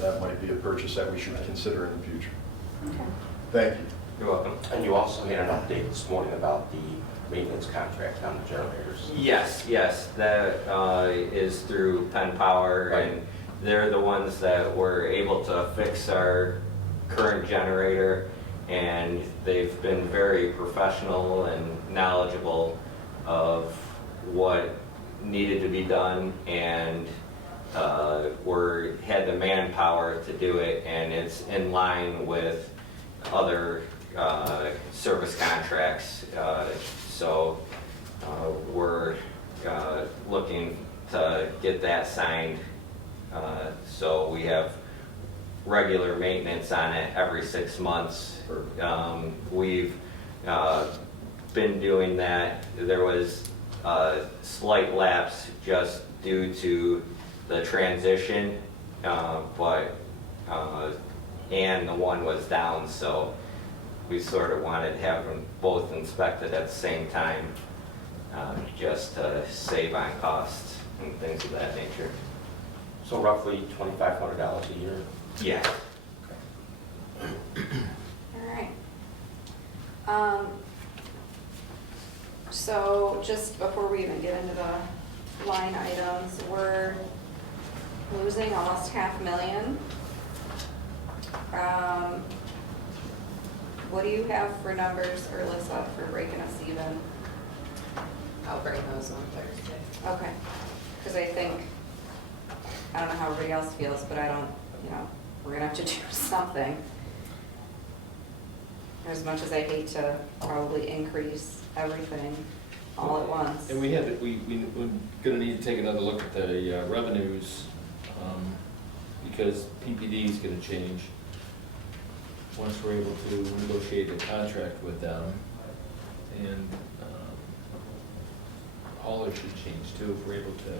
That might be a purchase that we should consider in the future. Okay. Thank you. You're welcome. And you also had an update this morning about the maintenance contract on the generators. Yes, that is through Penn Power, Right. and they're the ones that were able to fix our current generator, and they've been very professional and knowledgeable of what needed to be done, and had the manpower to do it, and it's in line with other service contracts. So we're looking to get that signed. So we have regular maintenance on it every 6 months. We've been doing that. There was a slight lapse just due to the transition, and the one was down, so we sort of wanted to have them both inspected at the same time. just to save on costs and things of that nature. So roughly $2,500 a year. Yeah. All right. So just before we even get into the line items, we're losing almost $500,000. What do you have for numbers, Alyssa, for breaking us even? I'll bring those on Thursday. Okay, because I think, I don't know how everybody else feels, but I don't, we're gonna have to do something. As much as I hate to probably increase everything all at once. And we're gonna need to take another look at the revenues, because PPD is gonna change. Once we're able to negotiate a contract with them, and haulers should change too, if we're able to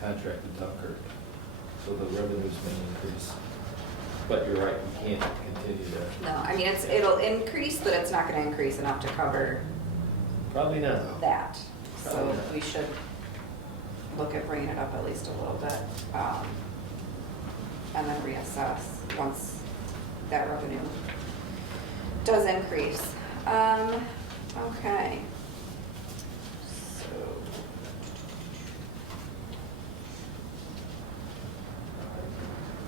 contract with Dunkirk, so the revenues may increase. But you're right, we can't continue to. No, I mean, it'll increase, but it's not gonna increase enough to cover Probably not. that. So Probably not. we should look at bringing it up at least a little bit, and then reassess once that revenue does increase. Okay. So.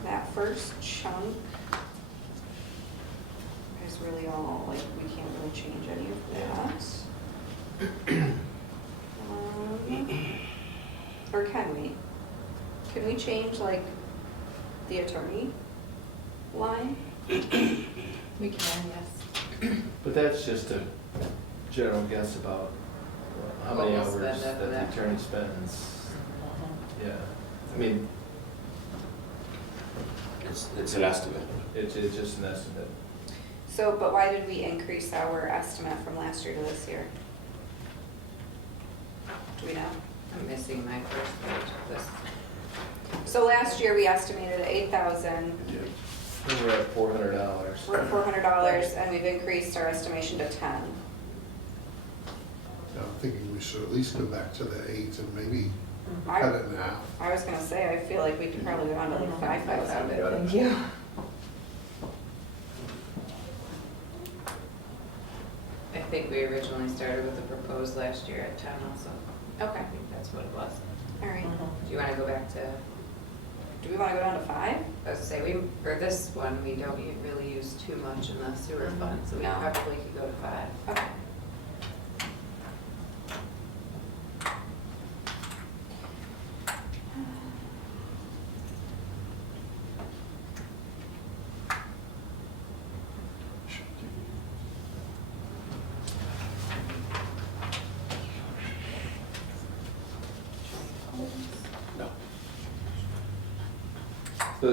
That first chunk is really all, like, we can't really change any of that. Or can we? Can we change, like, the attorney line? We can, yes. But that's just a general guess about how many What we'll hours spend that after the that. attorney spends. Yeah, I mean, It's an estimate. it's just an estimate. So, but why did we increase our estimate from last year to this year? Do we know? I'm missing my first page of this. So last year, we estimated at 8,000, And we're at $400. we're at $400, and we've increased our estimation to 10. I'm thinking we should at least go back to the 8 and maybe I- cut it in half. I was gonna say, I feel like we could probably go down to like 5,000. Thank you. I think we originally started with the proposed last year at 10 also. Okay, I think that's what it was. all right. Do you want to go back to, Do we wanna go down to 5? I was say, for this one, we don't really use too much in the sewer fund, so we No. probably could go to 5. Okay. No.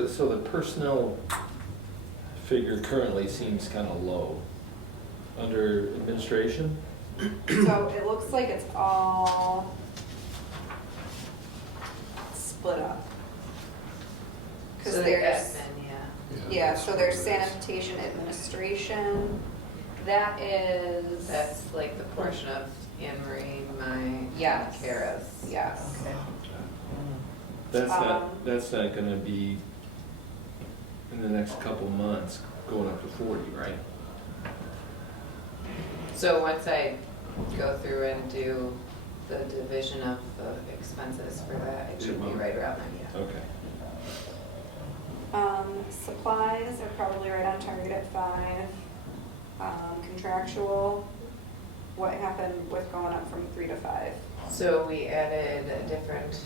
So the personnel figure currently seems kind of low. Under administration? So it looks like it's all split up. Cause So the there's, admin, yeah. yeah, so there's sanitation administration, that is. That's like the portion of Anne Marie, my, Yes. Kara's. Yes. That's not gonna be in the next couple months going up to 40, right? So once I go through and do the division of the expenses for that, it should be right around there, yeah. Okay. Supplies are probably right on target at 5. Contractual, what happened with going up from 3 to 5? So we added a different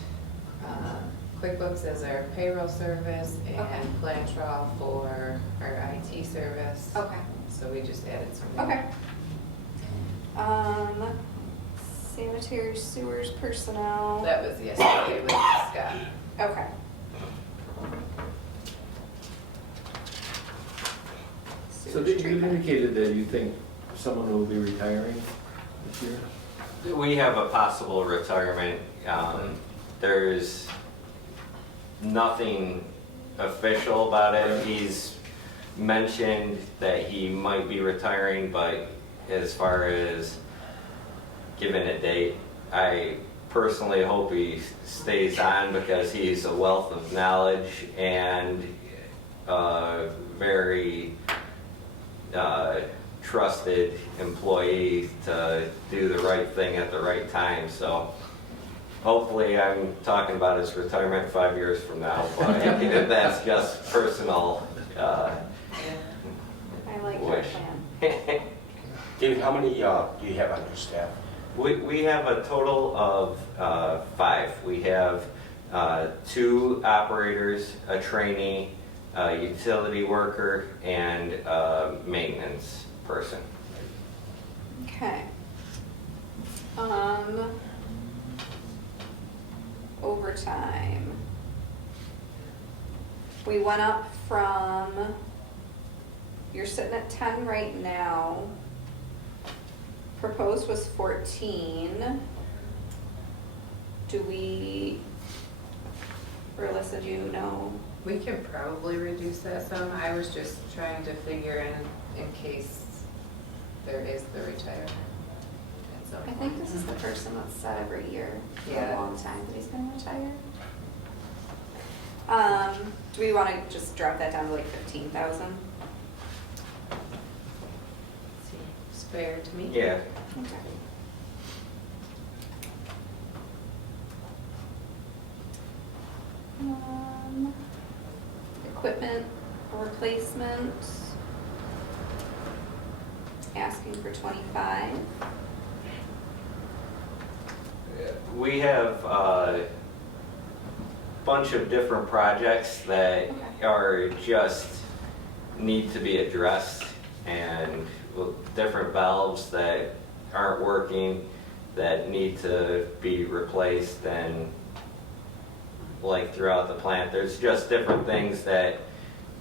QuickBooks as our payroll service Okay. and Plantrol for our IT service. Okay. So we just added some. Okay. Sanitary sewers personnel. That was yesterday with Scott. Okay. So Sewage you treatment. indicated that you think someone will be retiring this year? We have a possible retirement. There's nothing official about it. He's mentioned that he might be retiring, but as far as giving a date, I personally hope he stays on because he's a wealth of knowledge and very trusted employee to do the right thing at the right time. So hopefully I'm talking about his retirement 5 years from now, but that's just personal I like your wish. plan. David, how many do you have on your staff? We have a total of 5. We have 2 operators, a trainee, a utility worker, and a maintenance person. Okay. Overtime. We went up from, you're sitting at 10 right now. Proposed was 14. Do we, or Alyssa, do you know? We can probably reduce that some. I was just trying to figure in case there is the retirement at some I point. think this is the person that's said every year for a Yeah. long time that he's gonna retire. Do we wanna just drop that down to like 15,000? Seems fair to me. Yeah. Okay. Equipment replacement. Asking for 25. We have a bunch of different projects that are just need to be addressed, and different valves that aren't working that need to be replaced, and like throughout the plant. There's just different things that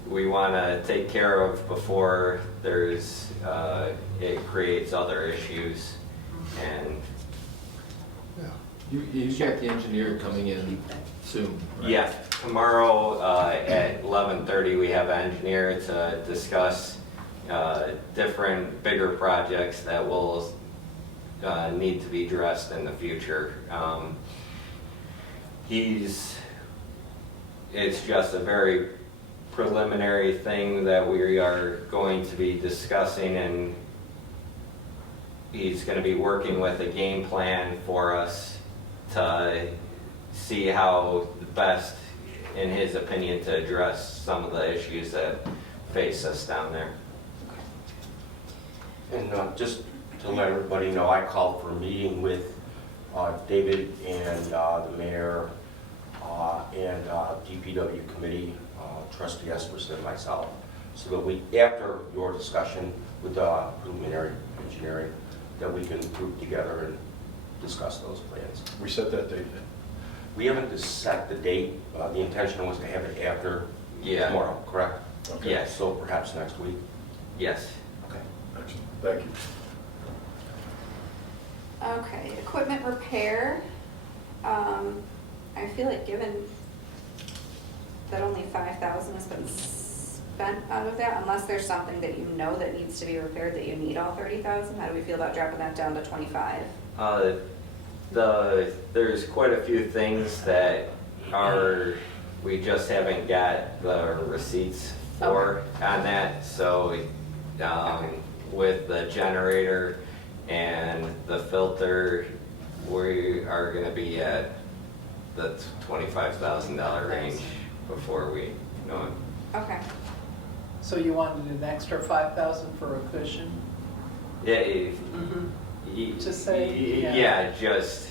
we want to take care of before there's it creates other issues. And You got the engineer coming in soon, right? yeah, tomorrow at 11:30 we have an engineer to discuss different bigger projects that will need to be addressed in the future. It's just a very preliminary thing that we are going to be discussing, and he's going to be working with a game plan for us to see how best, in his opinion, to address some of the issues that face us down there. And just to let everybody know, I called for a meeting with David and the mayor and DPW committee, Trustee Esperson and myself, so that we, after your discussion with the preliminary engineering, that we can group together and discuss those plans. We set that date. We haven't set the date. The intention was to have it after tomorrow, correct? Okay. Yes. So perhaps next week? Yes. Okay. Excellent. Thank you. Okay, equipment repair. I feel like given that only 5,000 has been spent out of that, unless there's something that you know that needs to be repaired that you need all 30,000, how do we feel about dropping that down to 25? There's quite a few things that we just haven't got the receipts for on that. So with the generator and the filter, we are going to be at the $25,000 range before we know it. Okay, So you wanted an extra 5,000 for a cushion? Yeah, To say, yeah. yeah, just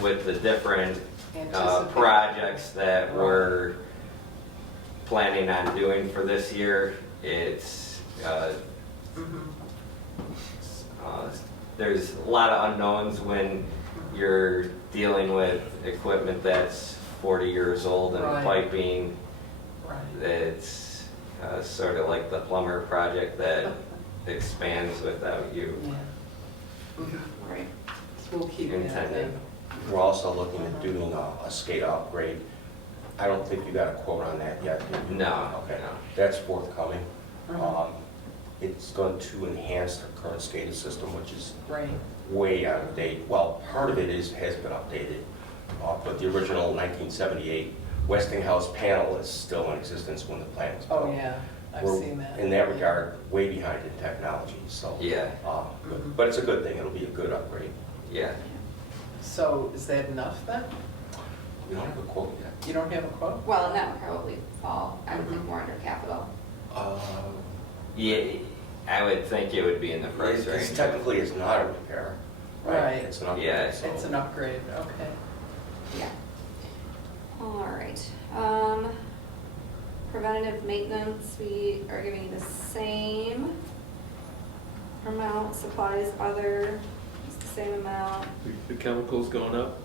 with the different Anticipate. projects that we're planning on doing for this year, it's there's a lot of unknowns when you're dealing with equipment that's 40 years old and Right. piping. Right. It's sort of like the plumber project that expands without you Yeah. right. So we'll keep that intending. then. We're also looking at doing a SCADA upgrade. I don't think you got a quote on that yet, did you? No, Okay, no. that's forthcoming. Mhm. It's going to enhance the current SCADA system, which is Right. way out of date. Well, part of it has been updated, but the original 1978 Westinghouse panel is still in existence when the plant was built. Oh, yeah, I've We're, seen that. in that regard, way behind in technology, so. Yeah. But it's a good thing, it'll be a good upgrade. Yeah. So is that enough then? We don't have a quote yet. You don't have a quote? Well, and that would probably fall, I would think, more under capital. Yeah, I would think it would be in the price This range. technically is not a repair, right? Right. It's an upgrade, Yeah, so. It's an upgrade, okay. Yeah. All right. Preventative maintenance, we are giving you the same amount, supplies, other, it's the same amount. The chemicals going up?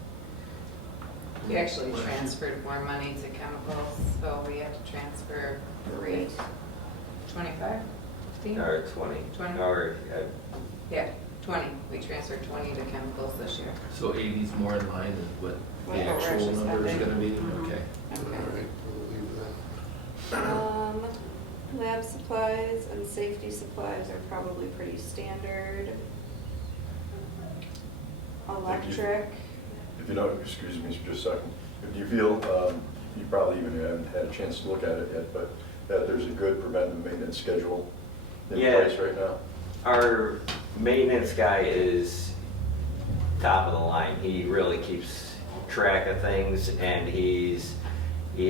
We actually transferred more money to chemicals, so we have to transfer Great. 25, 15? Or 20. 20. Or, Yeah, 20. We transferred 20 to chemicals this year. So 80's more in line with what What the we're actual actually number is spending. gonna be? Mhm. Okay. All Okay. right, we'll leave that. Lab supplies and safety supplies are probably pretty standard. Electric, If you don't, excuse me just a second, if you feel, you probably even haven't had a chance to look at it yet, but that there's a good preventive maintenance schedule in Yeah. place right now? our maintenance guy is top of the line. He really keeps track of things, and he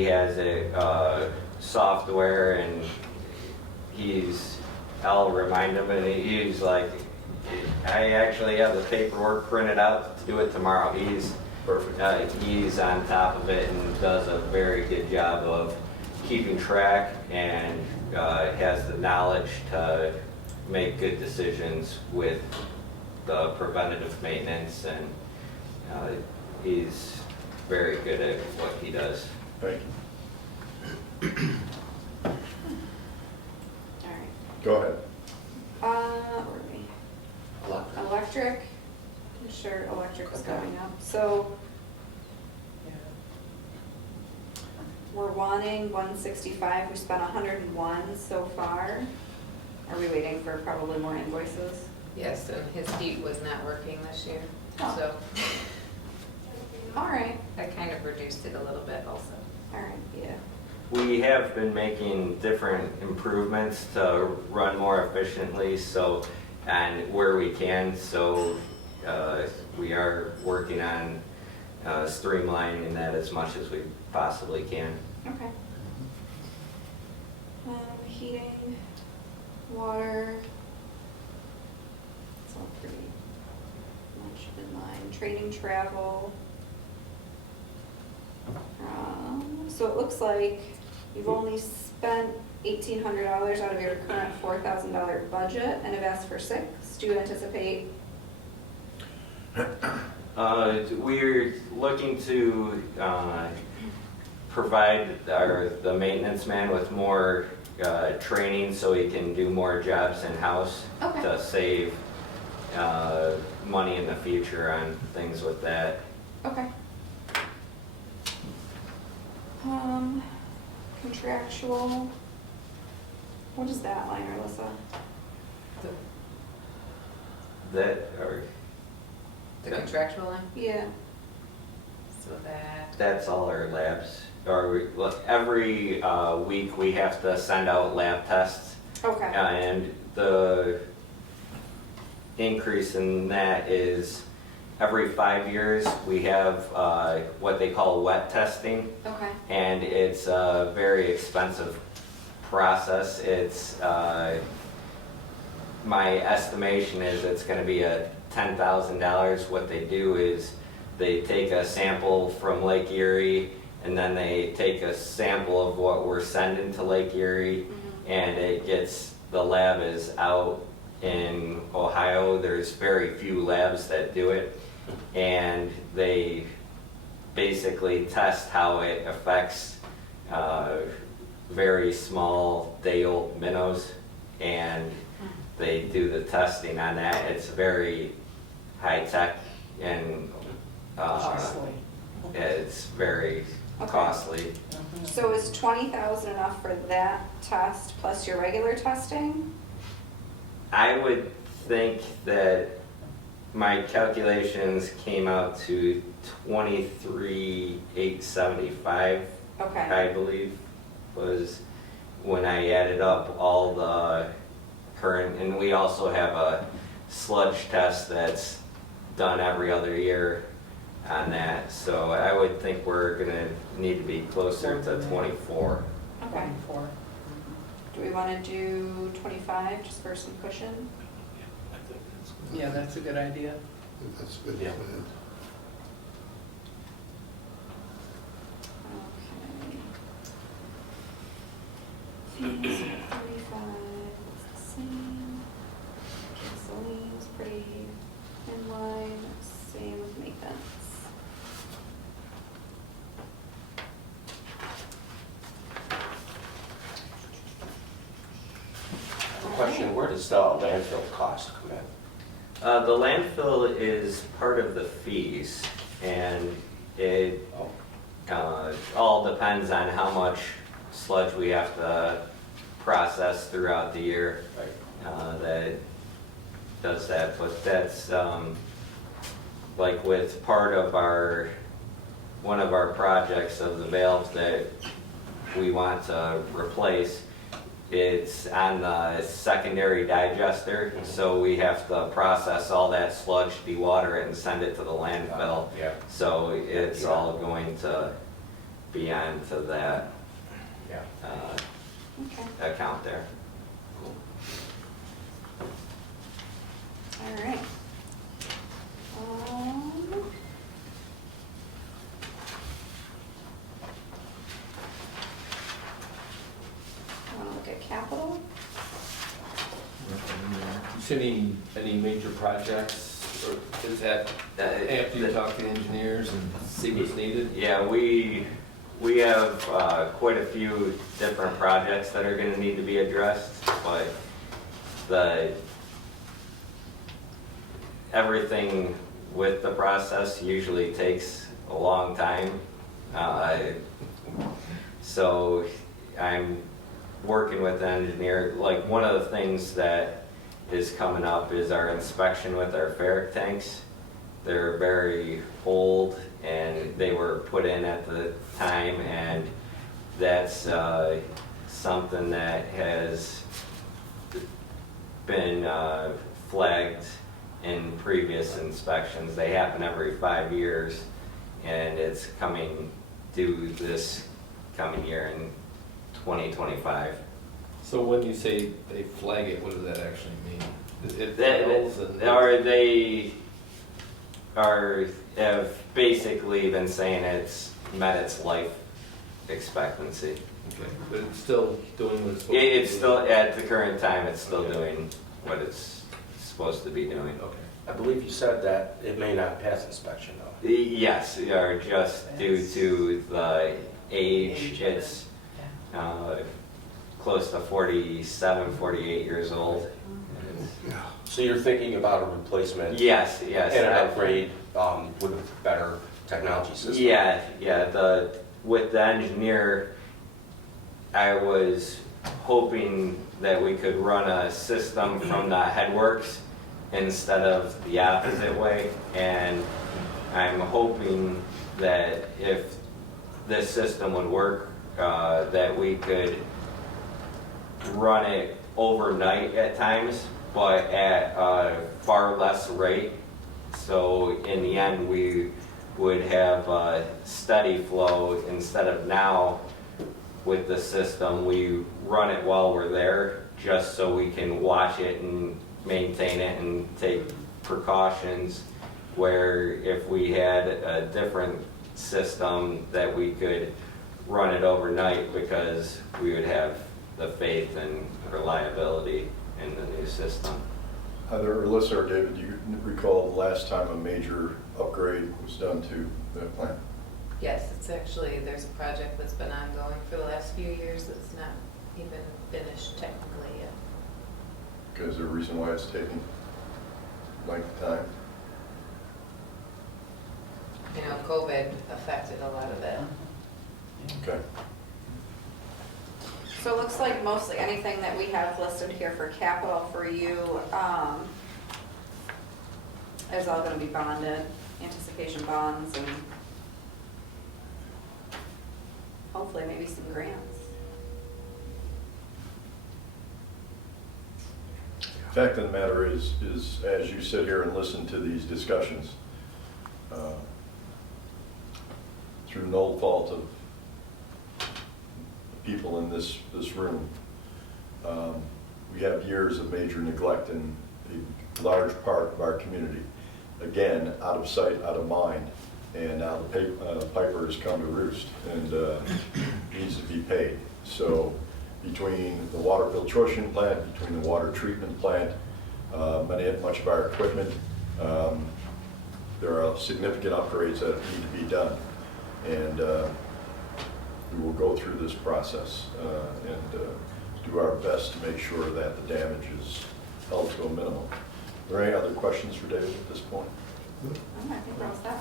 has a software, and I'll remind him, and he's like, I actually have the paperwork printed out to do it tomorrow. Perfect. He's on top of it and does a very good job of keeping track, and has the knowledge to make good decisions with the preventative maintenance, and he's very good at what he does. Thank you. all right. Go ahead. Where are we? Electric, I'm sure electric is going up, so we're wanting 165, we spent 101 so far. Are we waiting for probably more invoices? Yes, and his heat was not working this year, Oh. so All right, I kind of reduced it a little bit also. all right, yeah. We have been making different improvements to run more efficiently, and where we can, so we are working on streamlining that as much as we possibly can. Okay. Heating, water. It's all pretty much in line. Training, travel. So it looks like you've only spent $1,800 out of your current $4,000 budget and have asked for 6. Do you anticipate? We're looking to provide the maintenance man with more training so he can do more jobs in-house Okay. to save money in the future on things with that. Okay. Contractual. What is that line, Alyssa? The contractual line, Yeah. so that, That's all our labs. Every week we have to send out lab tests, Okay. and the increase in that is every 5 years we have what they call wet testing, Okay. and it's a very expensive process. It's my estimation is it's going to be a $10,000. What they do is they take a sample from Lake Erie, and then they take a sample of what we're sending to Lake Erie, and the lab is out in Ohio. There's very few labs that do it, and they basically test how it affects very small day-old minnows, and they do the testing on that. It's very high-tech, and Costly. it's very Okay. costly. So is 20,000 enough for that test plus your regular testing? I would think that my calculations came out to 23,875, Okay, I believe, was when I added up all the current, and we also have a sludge test that's done every other year on that, so I would think we're gonna need to be closer to 24. okay. 24. Do we wanna do 25, just for some cushion? Yeah, that's a good idea. That's a good Yeah. plan. Okay. Fees are 35, it's the same. Gasoline's pretty in line, same with maintenance. Question, where does the landfill cost come in? The landfill is part of the fees, and it all depends on how much sludge we have to process throughout the year. That does that, but that's like with part of one of our projects of the valves that we want to replace. It's on the secondary digester, so we have to process all that sludge, dewater it, and send it to the landfill. Yeah. So it's all going to be onto that Yeah. Okay, account there. all right. Wanna look at capital? You see any major projects, or is that after you talk to engineers and see what's needed? Yeah, we have quite a few different projects that are gonna need to be addressed, but everything with the process usually takes a long time. So I'm working with the engineer. Like, one of the things that is coming up is our inspection with our ferric tanks. They're very old and they were put in at the time, and that's something that has been flagged in previous inspections. They happen every 5 years, and it's coming due this coming year in 2025. So when you say they flag it, what does that actually mean? It That- fails and... Or they have basically been saying it's met its life expectancy. Okay, but it's still doing what it's supposed to do? It's still, at the current time, it's still doing what it's supposed to be doing. Okay. I believe you said that it may not pass inspection though. Yes, or just due to the age, it's close to 47, 48 years old. Yeah. So you're thinking about a replacement? Yes. And an upgrade with a better technology system? Yeah, with the engineer, I was hoping that we could run a system from the headworks instead of the opposite way, and I'm hoping that if this system would work, that we could run it overnight at times, but at a far less rate. So in the end, we would have a steady flow instead of now with the system. We run it while we're there just so we can watch it and maintain it and take precautions, where if we had a different system that we could run it overnight, because we would have the faith and reliability in the new system. Either Alyssa or David, do you recall the last time a major upgrade was done to the plant? Yes, it's actually, there's a project that's been ongoing for the last few years that's not even finished technically yet. Okay, is there a reason why it's taking length of time? You know, COVID affected a lot of that. Okay. So it looks like mostly anything that we have listed here for capital for you is all gonna be bonded, anticipation bonds and hopefully maybe some grants. Fact of the matter is as you sit here and listen to these discussions, through no fault of the people in this room, we have years of major neglect in a large part of our community. Again, out of sight, out of mind, and now the piper has come to roost and needs to be paid. So between the water filtration plant, between the water treatment plant, much of our equipment, there are significant upgrades that need to be done. And we will go through this process and do our best to make sure that the damage is held to a minimum. Are there any other questions for David at this point? I think we're all set.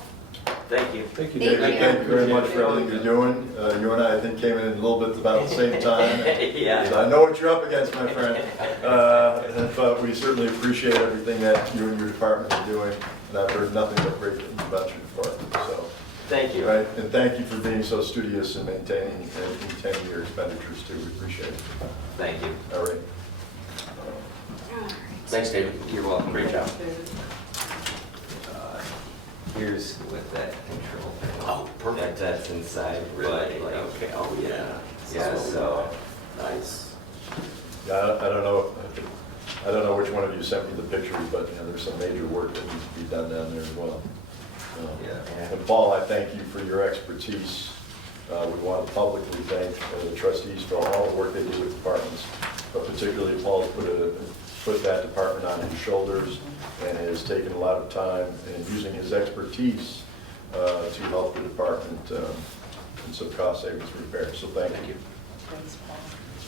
Thank you. Thank you, Thank David. you. Thank you very much for everything you're doing. You and I think, came in a little bit about the same time. Yeah. So I know what you're up against, my friend. But we certainly appreciate everything that you and your department are doing. And I've heard nothing but great things about your department. So, Thank you. right, and thank you for being so studious in maintaining and containing your expenditures too. We appreciate it. Thank you. All right. Thanks, David. You're welcome. Great job. Here's with that control. Oh, perfect. That's inside, Really? but like, Okay, oh, yeah. yeah, so. Nice. Yeah, I don't know which one of you sent me the pictures, but you know, there's some major work that needs to be done down there as well. Yeah. And Paul, I thank you for your expertise. We want to publicly thank the trustees for all the work they do with departments, but particularly Paul's put that department on his shoulders and has taken a lot of time in using his expertise to help the department in some cost savings repairs. So thank you. Thanks, Paul.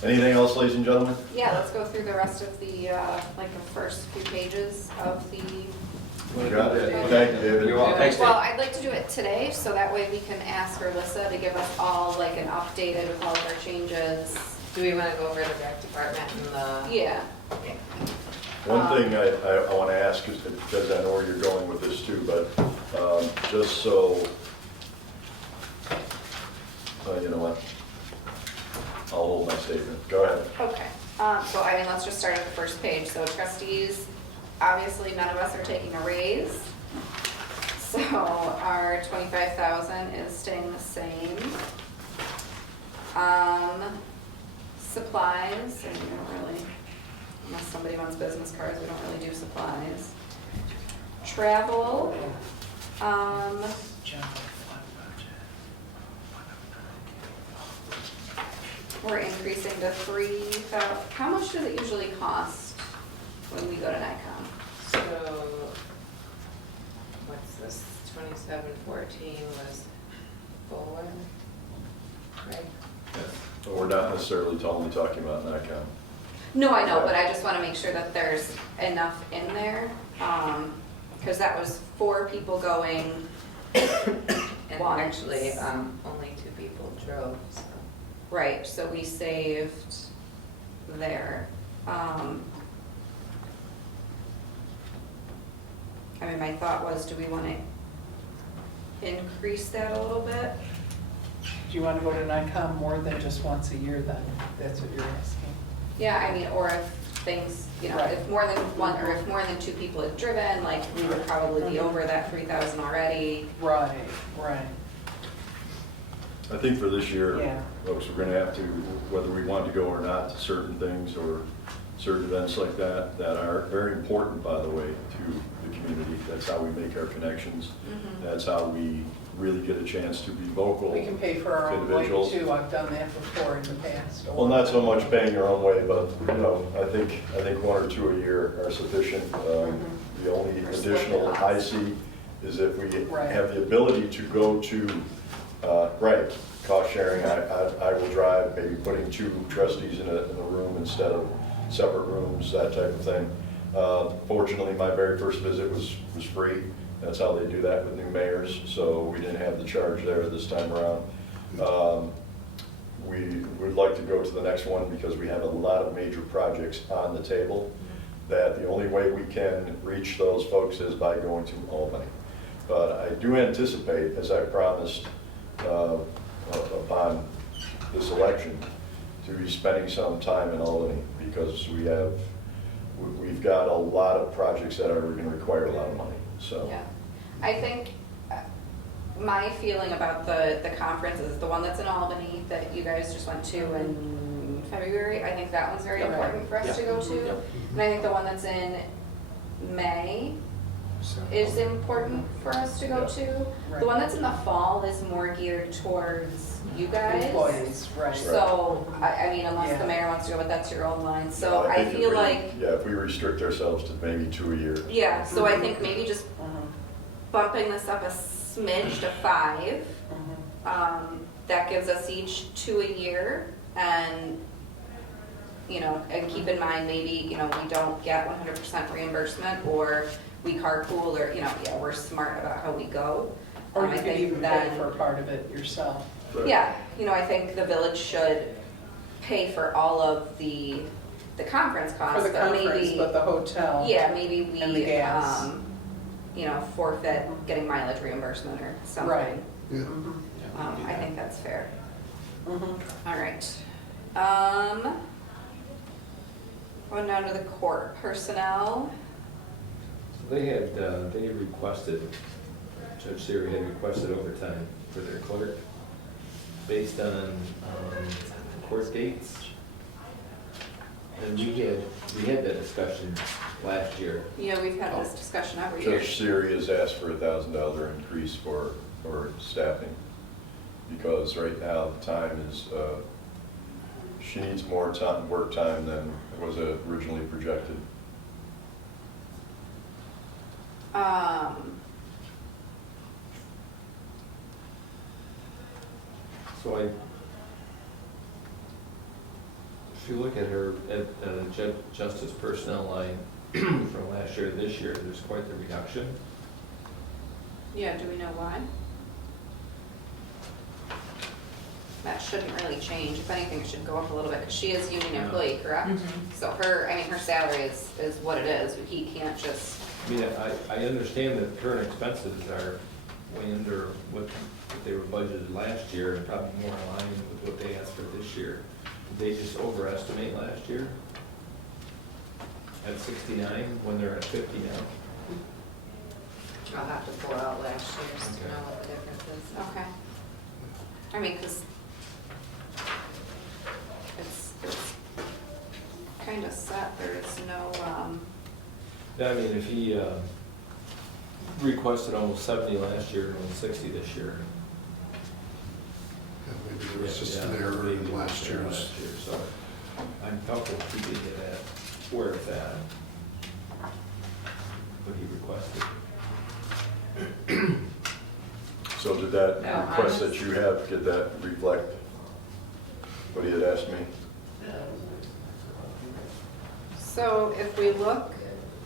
Anything else, ladies and gentlemen? Yeah, let's go through the rest of the, like the first few pages of the. You got it. Thank you, David. You're welcome. Thanks, Well, I'd like to do it today, so that way we can ask Alyssa to give us all like an updated with all of our changes. Do we want to go over the rec department and the? Yeah. One thing I want to ask is, because I know where you're going with this too, but just so, you know what? I'll hold my statement. Go ahead. Okay, so I mean, let's just start at the first page. So trustees, obviously none of us are taking a raise. So our 25,000 is staying the same. Supplies, and we don't really, unless somebody wants business cards, we don't really do supplies. Travel, we're increasing to 3,000. How much does it usually cost when we go to NICOM? So, what's this, 2714 was 4, right? But we're not necessarily only talking about NICOM. No, I know, but I just want to make sure that there's enough in there, because that was 4 people going. And Once. actually, only 2 people drove, so. Right, so we saved there. I mean, my thought was, do we want to increase that a little bit? Do you want to go to NICOM more than just once a year then? That's what you're asking? Yeah, I mean, or if things, you know, Right. if more than one, or if more than 2 people had driven, like, we would probably be over that 3,000 already. Right, right. I think for this year, Yeah. folks, we're going to have to, whether we want to go or not to certain things or certain events like that, that are very important, by the way, to the community. That's how we make our connections. That's how we really get a chance to be vocal We can pay for our to own way individuals. too. I've done that before in the past. Well, not so much paying your own way, but, you know, I think 1 or 2 a year are sufficient. The only Or additional split the I cost. see is if we Right. have the ability to go to, right, cost sharing, I will drive, maybe putting 2 trustees in a room instead of separate rooms, that type of thing. Fortunately, my very first visit was free. That's how they do that with new mayors, so we didn't have the charge there this time around. We would like to go to the next one because we have a lot of major projects on the table. that the only way we can reach those folks is by going to Albany. But I do anticipate, as I promised upon this election, to be spending some time in Albany, because we've got a lot of projects that are going to require a lot of money, so. Yeah, I think my feeling about the conference is the one that's in Albany that you guys just went to in February. I think that one's very Okay. important for us to go to. And I think the one that's in May is important for us to go to. Right. The one that's in the fall is more geared towards you guys. Employees, right. So, I mean, unless Yeah. the mayor wants to go, but that's your own line. So I think if feel we- like, Yeah, if we restrict ourselves to maybe 2 a year. yeah, so I think maybe just Mhm, bumping this up a smidge to 5. mhm. That gives us each 2 a year, and, you know, and keep in mind, maybe, you know, we don't get 100% reimbursement, or we carpool, or, you know, yeah, we're smart about how we go. Or I you could think even pay then- for part of it yourself. Right. Yeah, you know, I think the village should pay for all of the conference For costs, the but conference, maybe, but the hotel. yeah, maybe And the we, gas. you know, forfeit getting mileage reimbursement or something. Right. Yeah. Mhm, I think that's fair. mhm. All right. Going down to the court personnel. So they requested, Judge Siri had requested overtime for their clerk based on court dates. And we had that discussion last year. Yeah, we've had this discussion every year. Judge Siri has asked for a $1,000 increase for staffing, because right now the time is, she needs more time, work time than was originally projected. So if you look at her, at the justice personnel line from last year to this year, there's quite the reduction. Yeah, do we know why? That shouldn't really change. If anything, it should go up a little bit, because she is union Yeah. employee, correct? Mhm. So her, I mean, her salary is what it is. He can't just, I mean, I understand that current expenses are way under what they were budgeted last year, and probably more in line with what they asked for this year. Did they just overestimate last year? At 69, when they're at 50 now? I'll have to pull out last year's to Okay. know what the difference is. okay. I mean, because it's kind of set. There's no, Yeah, I mean, if he requested almost 70 last year and only 60 this year. Yeah, maybe there was just Yeah, an error maybe in it was last an error year's. last year, so I'm comfortable keeping it at where it's at. What he requested. So did that No, request I'm- that you have, did that reflect what he had asked me? so if we look,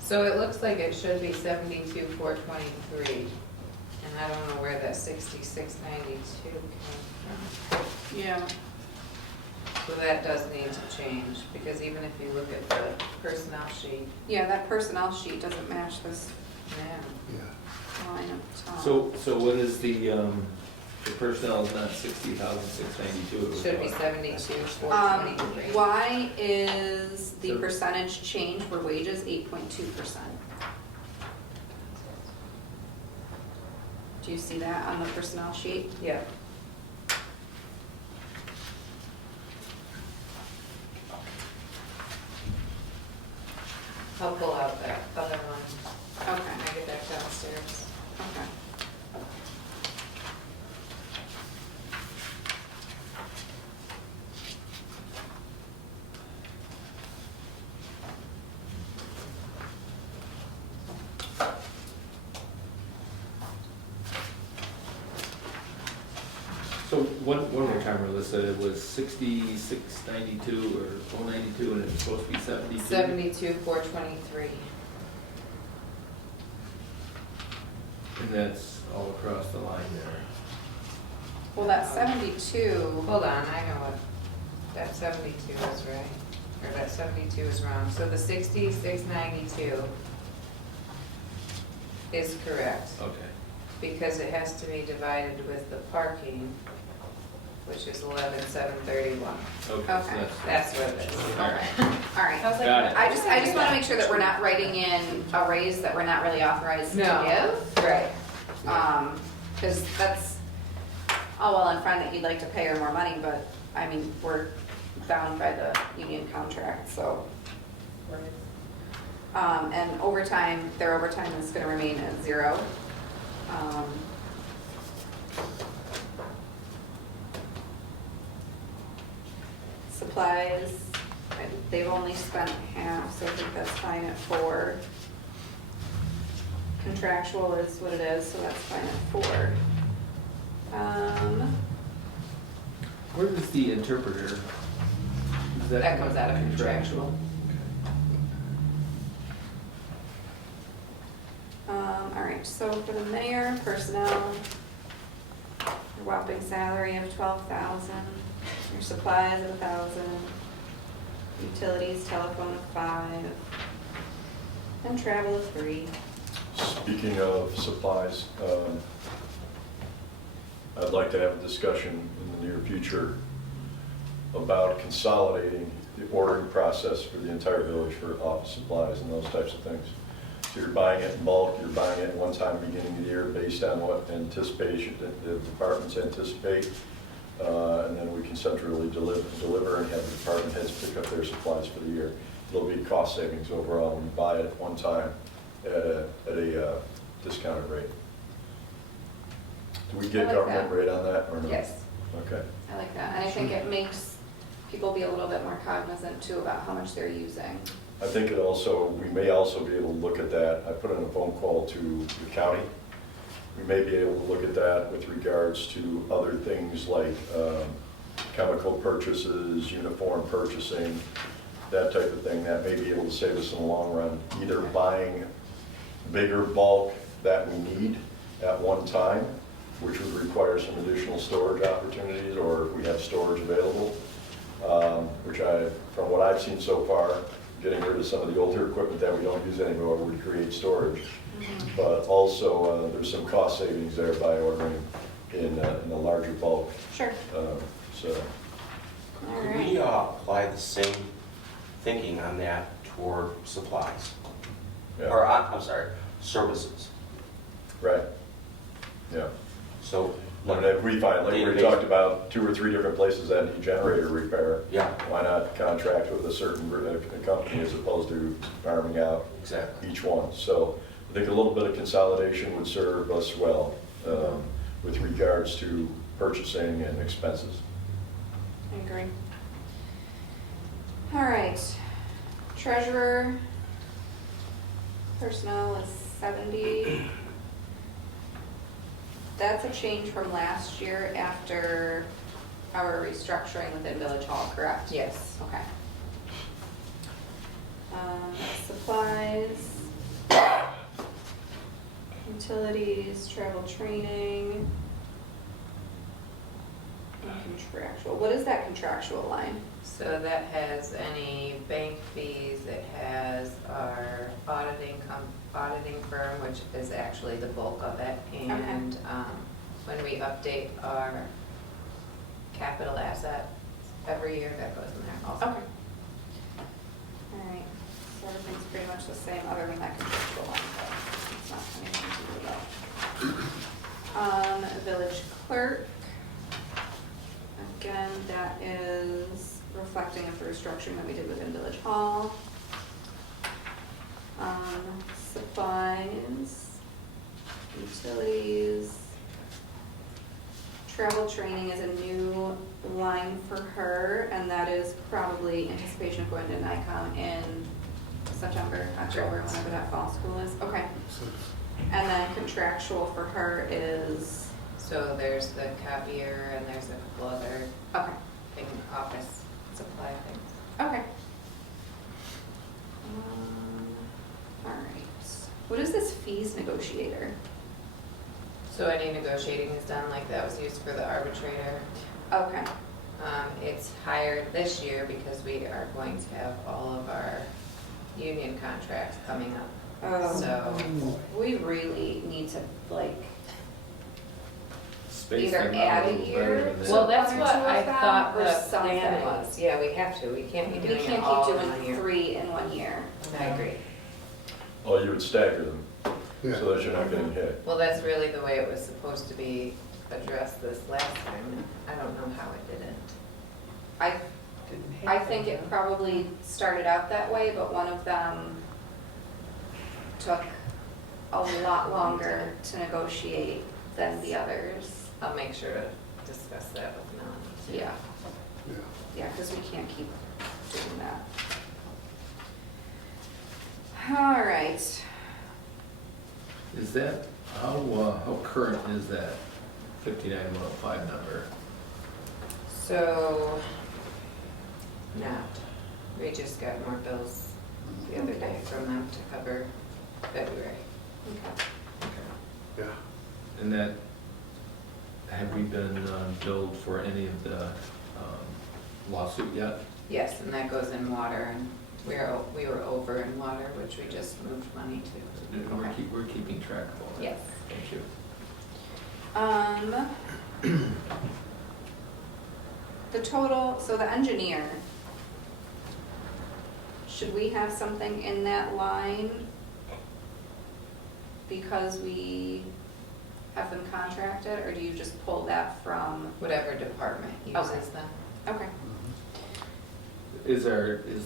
So it looks like it should be 72,423, and I don't know where that 6692 came from. yeah, So that does need to change, because even if you look at the personnel sheet, yeah, that personnel sheet doesn't match this man, Yeah. line up top. So what is the personnel is not 60,692? it should be 72,423. Why is the So- percentage change for wages 8.2%? Do you see that on the personnel sheet? Yeah. I'll pull out that other one when Okay, I get back downstairs. okay. So one more time, Melissa, it was 6692 or 492, and it was supposed to be 72? 72,423. And that's all across the line there. Well, that 72, Hold on, I know what, that 72 is right, or that 572 is wrong. So the 6692 is correct, Okay. because it has to be divided with the parking, which is 11,731. Okay, so Okay. That's what it is. Okay, all right. I was like, Got it. I just want to make sure that we're not writing in a raise that we're not really authorized to No. give. Right. Because that's all well and fine that you'd like to pay her more money, but, I mean, we're bound by the union contract, so. And overtime, their overtime is gonna remain at 0. Supplies, they've only spent half, so I think that's fine at 4. Contractual is what it is, so that's fine at 4. Where is the interpreter? Is That comes out of contractual. All right, so for the mayor, personnel, your whopping salary of 12,000, your supplies of 1,000, utilities, telephone of 5, and travel of 3. Speaking of supplies, I'd like to have a discussion in the near future about consolidating the ordering process for the entire village for office supplies and those types of things. So you're buying it in bulk, you're buying it one time beginning of the year based on what anticipation that the departments anticipate. And then we can centrally deliver and have the department heads pick up their supplies for the year. There'll be cost savings overall when you buy it at one time at a discounted rate. Do we I get like government that. rate on that or no? Yes. Okay. I like that, and I think it makes people be a little bit more cognizant too about how much they're using. I think we may also be able to look at that. I put in a phone call to the county. We may be able to look at that with regards to other things like chemical purchases, uniform purchasing, that type of thing. That may be able to save us in the long run, either buying bigger bulk that we need at one time, which would require some additional storage opportunities, or if we have storage available, which from what I've seen so far, getting rid of some of the older equipment that we don't use anymore would create storage. But also, there's some cost savings there by ordering in a larger bulk. Sure. So, All Could right. we apply the same thinking on that toward supplies? yeah, Or, I'm sorry, services? right, yeah. So, When we find, like we Database. talked about 2 or 3 different places that need generator repair, yeah, why not contract with a certain company as opposed to farming out exactly. each one? So I think a little bit of consolidation would serve us well with regards to purchasing and expenses. I agree. All right, treasurer, personnel is 70. That's a change from last year after our restructuring within Village Hall, correct? Yes. Okay. Supplies, utilities, travel training, and contractual. What is that contractual line? So that has any bank fees, it has our auditing firm, which is actually the bulk of it. And when we update our capital asset every year, that goes in there also. Okay. All right, so everything's pretty much the same other than that contractual line, but it's not anything to do about. Village clerk. Again, that is reflecting of the restructuring that we did within Village Hall. Supplies, utilities, travel training is a new line for her, and that is probably anticipation of going to NICOM in September, October, whenever that fall school is. Okay. And then contractual for her is, So there's the copier and there's a couple other okay, office supply things. okay. All right. What is this fees negotiator? So any negotiating is done, like that was used for the arbitrator. Okay. It's higher this year because we are going to have all of our union contracts coming up. So, We really need to like Space either them out add a little year better than to- well, that. that's what One or two I of them thought or the plan something. was. Yeah, we have to. We can't be we doing it can't all keep in 1 doing year. 3 in 1 year. I agree. Well, you would stagger them Yeah. so that you're not getting hit. Well, that's really the way it was supposed to be addressed this last time. I don't know how it didn't. I Didn't I happen, think it huh? probably started out that way, but one of them took a lot longer to negotiate than the others. I'll make sure to discuss that with Melanie. Yeah, Yeah. yeah, because we can't keep doing that. All right, Is that, how current is that 59,105 number? So, not. We just got more bills the other day from them to cover February. okay. Yeah. And that, have we been billed for any of the lawsuit yet? Yes, and that goes in water, and we were over in water, which we just moved money to. And we're keeping track of all that? Yes. Thank you. The total, so the engineer, should we have something in that line? Because we have them contracted, or do you just pull that from? Whatever department uses them. Okay. Is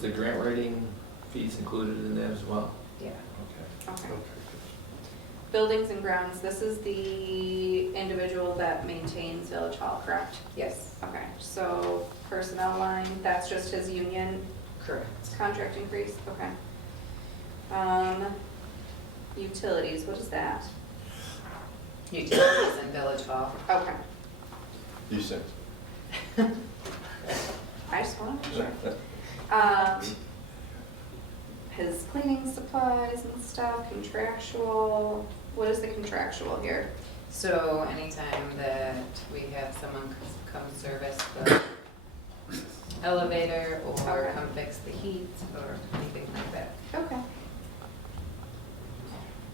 the grant writing fees included in that as well? Yeah. Okay. Okay. Okay. Buildings and grounds, this is the individual that maintains Village Hall, correct? Yes, Okay, so personnel line, that's just his union correct. contract increase, okay. Utilities, what is that? Utilities in Village Hall. Okay, These things. I just want to make sure. His cleaning supplies and stuff, contractual, what is the contractual here? So anytime that we have someone come service the elevator or Okay. come fix the heat or anything like that. Okay.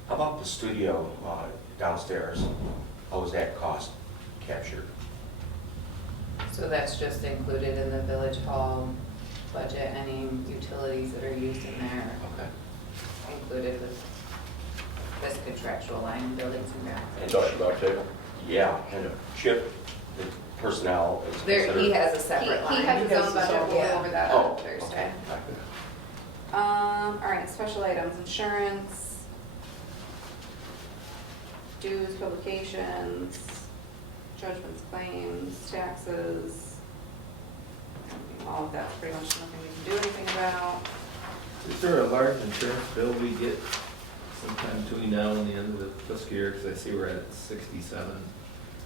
How about the studio downstairs? How was that cost captured? So that's just included in the Village Hall budget, any utilities that are used in there Okay. are included with this contractual line in buildings and You grounds. talking about cable? Yeah, and a shift, the personnel is There, considered. he has a He separate line. has his He has own his budget, own- we'll go yeah. over that Oh, on okay. Thursday. Okay. All right, special items, insurance, dues, publications, judgments, claims, taxes. All of that's pretty much nothing we can do anything about. Is there a large insurance bill we get sometime between now and the end of the fiscal year? Because I see we're at 67.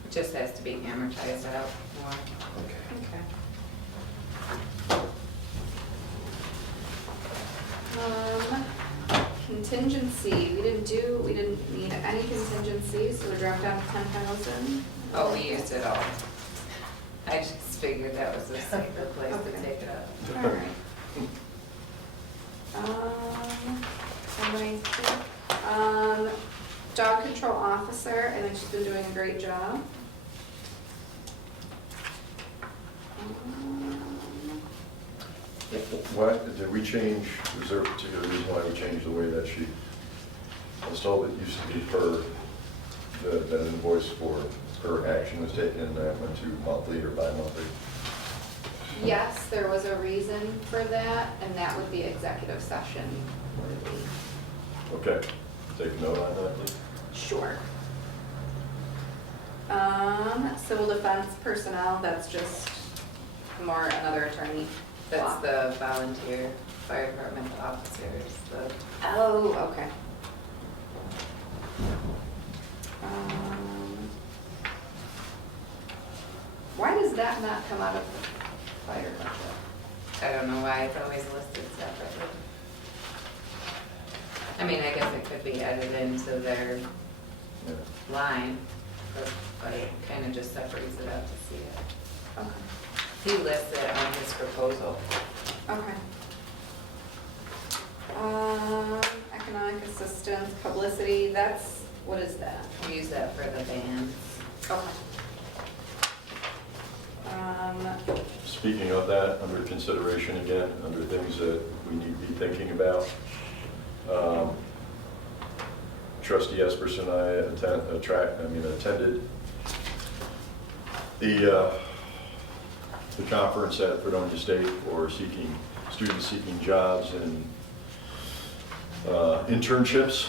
It just has to be amortized out more. Okay. Okay. Contingency, we didn't need any contingency, so we dropped down to 10,000. Oh, we used it all. I just figured that was a safer place to Okay. take it up. All right. Somebody, dog control officer, I think she's been doing a great job. What, did we change, was there a particular reason why we changed the way that she, I was told it used to be per, that invoice for her action was taken and that went to monthly or bi-monthly? Yes, there was a reason for that, and that would be executive session. would be. Okay, take a note on that, please. Sure. Civil defense personnel, that's just more another attorney. That's the volunteer fire department officers, the, Oh, okay. Why does that not come out of the fire budget? I don't know why it's always listed separately. I mean, I guess it could be added into their Yeah. line, but it kind of just separates it out to see it. Okay. He lists it on his proposal. Okay. Economic assistance, publicity, that's, what is that? We use that for the bands. Okay. Speaking of that, under consideration again, under things that we need to be thinking about, Trustee Esperson and I attended the conference at Fredonia State for students seeking jobs and internships.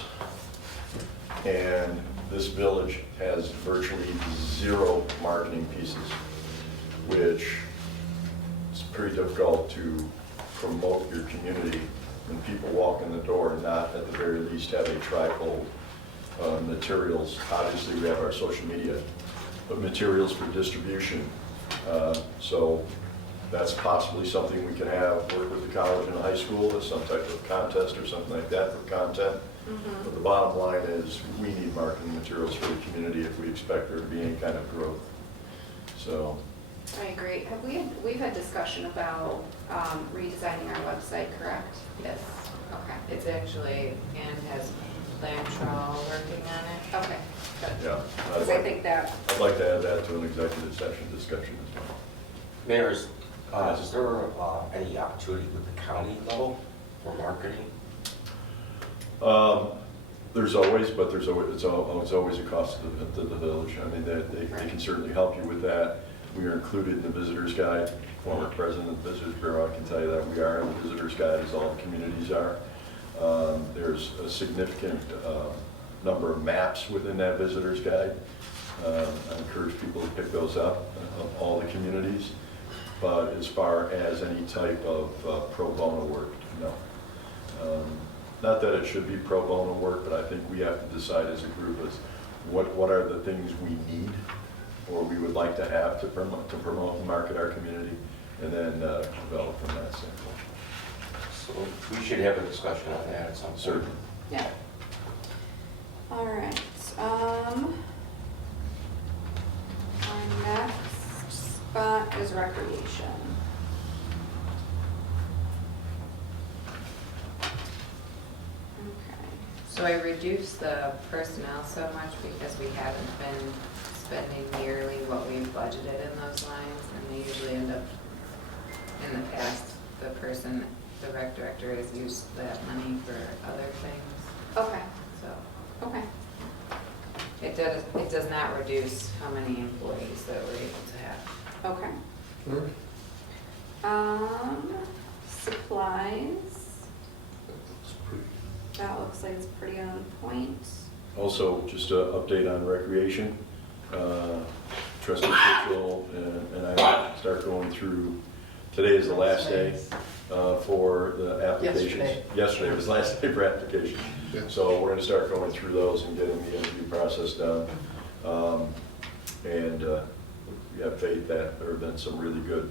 And this village has virtually 0 marketing pieces, which is pretty difficult to promote your community when people walk in the door and not at the very least have a trifold materials. Obviously we have our social media, but materials for distribution. So that's possibly something we can work with the college and the high school as some type of contest or something like that for content. But the bottom line is we need marketing materials for the community if we expect there to be any kind of growth. So. I agree. We've had discussion about redesigning our website, correct? Yes. Okay. It's actually, Ann has Lantrell working on it. Okay, good. Yeah. Because I think that, I'd like to add that to an executive session discussion as well. Mayor, is there any opportunity with the county level for marketing? There's always, but it's always a cost to the village. I mean, they can certainly help you with that. We are included in the visitors guide. Former president of the Visitors Bureau, I can tell you that we are in the visitors guide, as all the communities are. There's a significant number of maps within that visitors guide. I encourage people to pick those up of all the communities. But as far as any type of pro bono work, no. Not that it should be pro bono work, but I think we have to decide as a group as what are the things we need or we would like to have to promote and market our community, and then develop from that standpoint. So we should have a discussion on that at some point. Certainly. yeah. All right. Our next spot is recreation. Okay. So I reduced the personnel so much because we haven't been spending nearly what we've budgeted in those lines, and they usually end up, in the past, the rec director has used that money for other things, Okay, so. okay. It does not reduce how many employees that we're able to have. Okay. All right. Supplies, That's pretty. that looks like it's pretty on point. Also, just an update on recreation. Trustee Mitchell and I start going through, today is the last day for the applications. Yesterday was the last day for applications. Yeah. So we're going to start going through those and getting the interview process done. And we have faith that there have been some really good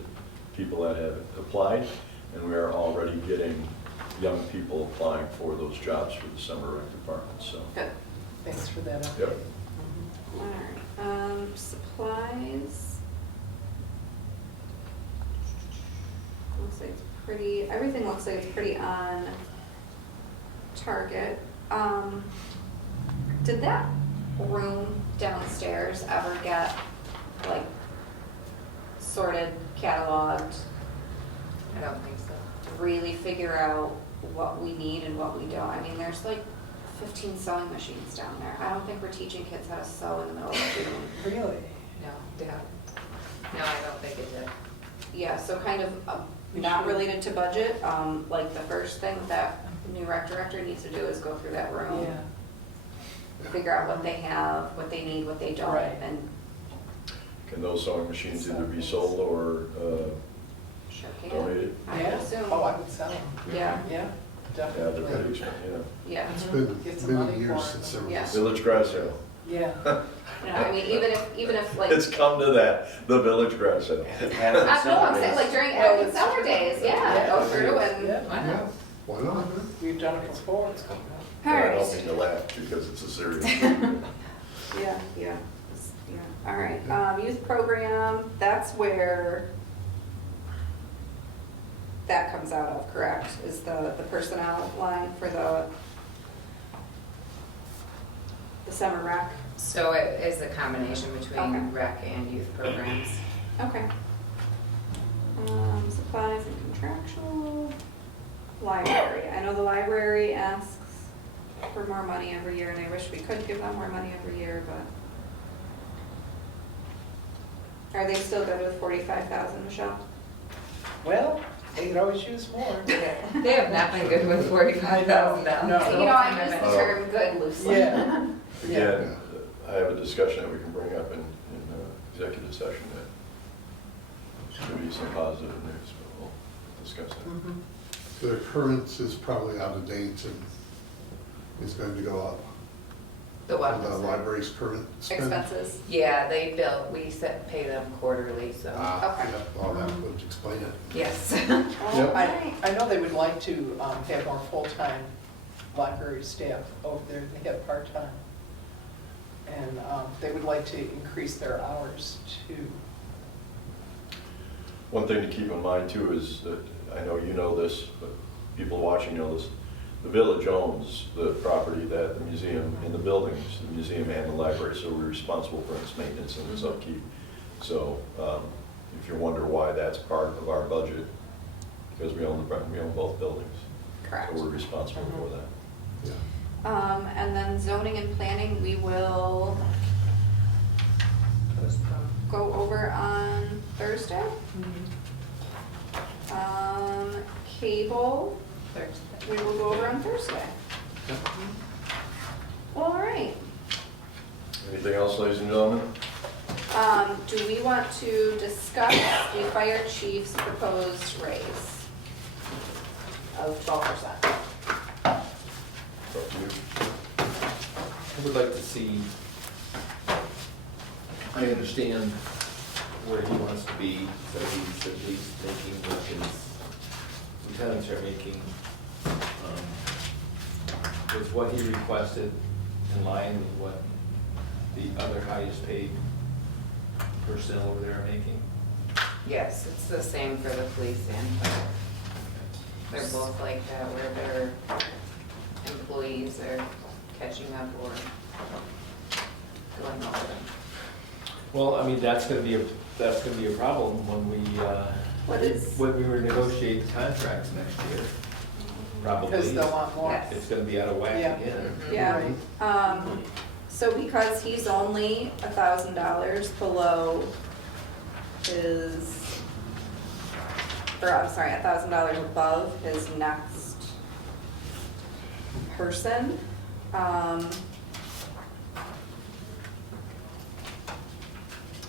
people that have applied, and we are already getting young people applying for those jobs for the summer rec department, so. Good. Thanks for that update. Yep. All right. Supplies. Looks like it's pretty, everything looks like it's pretty on target. Did that room downstairs ever get like sorted, cataloged, I don't think so. really figure out what we need and what we don't? I mean, there's like 15 sewing machines down there. I don't think we're teaching kids how to sew in the middle of June. Really? No, I don't think it did. Yeah, so kind of not related to budget, like the first thing that new rec director needs to do is go through that room. Yeah. Figure out what they have, what they need, what they don't, Right. and Can those sewing machines either be sold or sure can. donated? I would Yeah. assume. Oh, I would sell them. Yeah, Yeah, Yeah, they're pretty definitely. expensive, yeah. It's Get some been money many for years it. since there was. Yeah. a- Village Grass Sale. Yeah. You know, I mean, even if like, It's come to that, the Village Grass Sale. no, I'm saying like during Well, like summer days, yeah, go through and. Yeah. Why Yeah, not? why not? We've done it before. All I don't right. mean to laugh because it's a serious. Yeah. All right, youth program, that's where that comes out of, correct? Is the personnel line for the summer rec? So it is a combination between Okay. rec and youth programs. Okay. Supplies and contractual. Library. I know the library asks for more money every year, and I wish we could give them more money every year, but. Are they still good with 45,000, Michelle? Well, they could always use more. They have not been good with $45,000. No. You know, I use the term good loosely. Yeah. Again, I have a discussion that we can bring up in executive session that should be some positive news, but we'll discuss that. Mhm. The current is probably out of date and is going to go up. The what? The library's current spend. Expenses. Yeah, they bill, pay them quarterly, so, Okay. Yeah, well, that would explain it. yes. Yep. I know they would like to have more full-time library staff over there. They have part-time. And they would like to increase their hours too. One thing to keep in mind too is that, I know you know this, but people watching know this, the village owns the property that the museum and the buildings, the museum and the library, so we're responsible for its maintenance and its upkeep. So if you wonder why that's part of our budget, because we own both buildings. Correct. So we're responsible for that. Yeah. And then zoning and planning, we will go over on Thursday. Cable, we will go over on Thursday. All right. Anything else, ladies and gentlemen? Do we want to discuss the fire chief's proposed raise of 12%? It's up to you. I would like to see, I understand where he wants to be, so he's at least making what his lieutenants are making, with what he requested in line with what the other highest paid personnel over there are making. Yes, it's the same for the police and fire. They're both like that, where their employees are catching up or going over them. Well, I mean, that's gonna be a problem when we renegotiate the contracts next year. Probably. Because they'll want more. Yes. It's gonna be out of whack Yeah. again. Yeah, so because he's only $1,000 below his, or I'm sorry, $1,000 above his next person,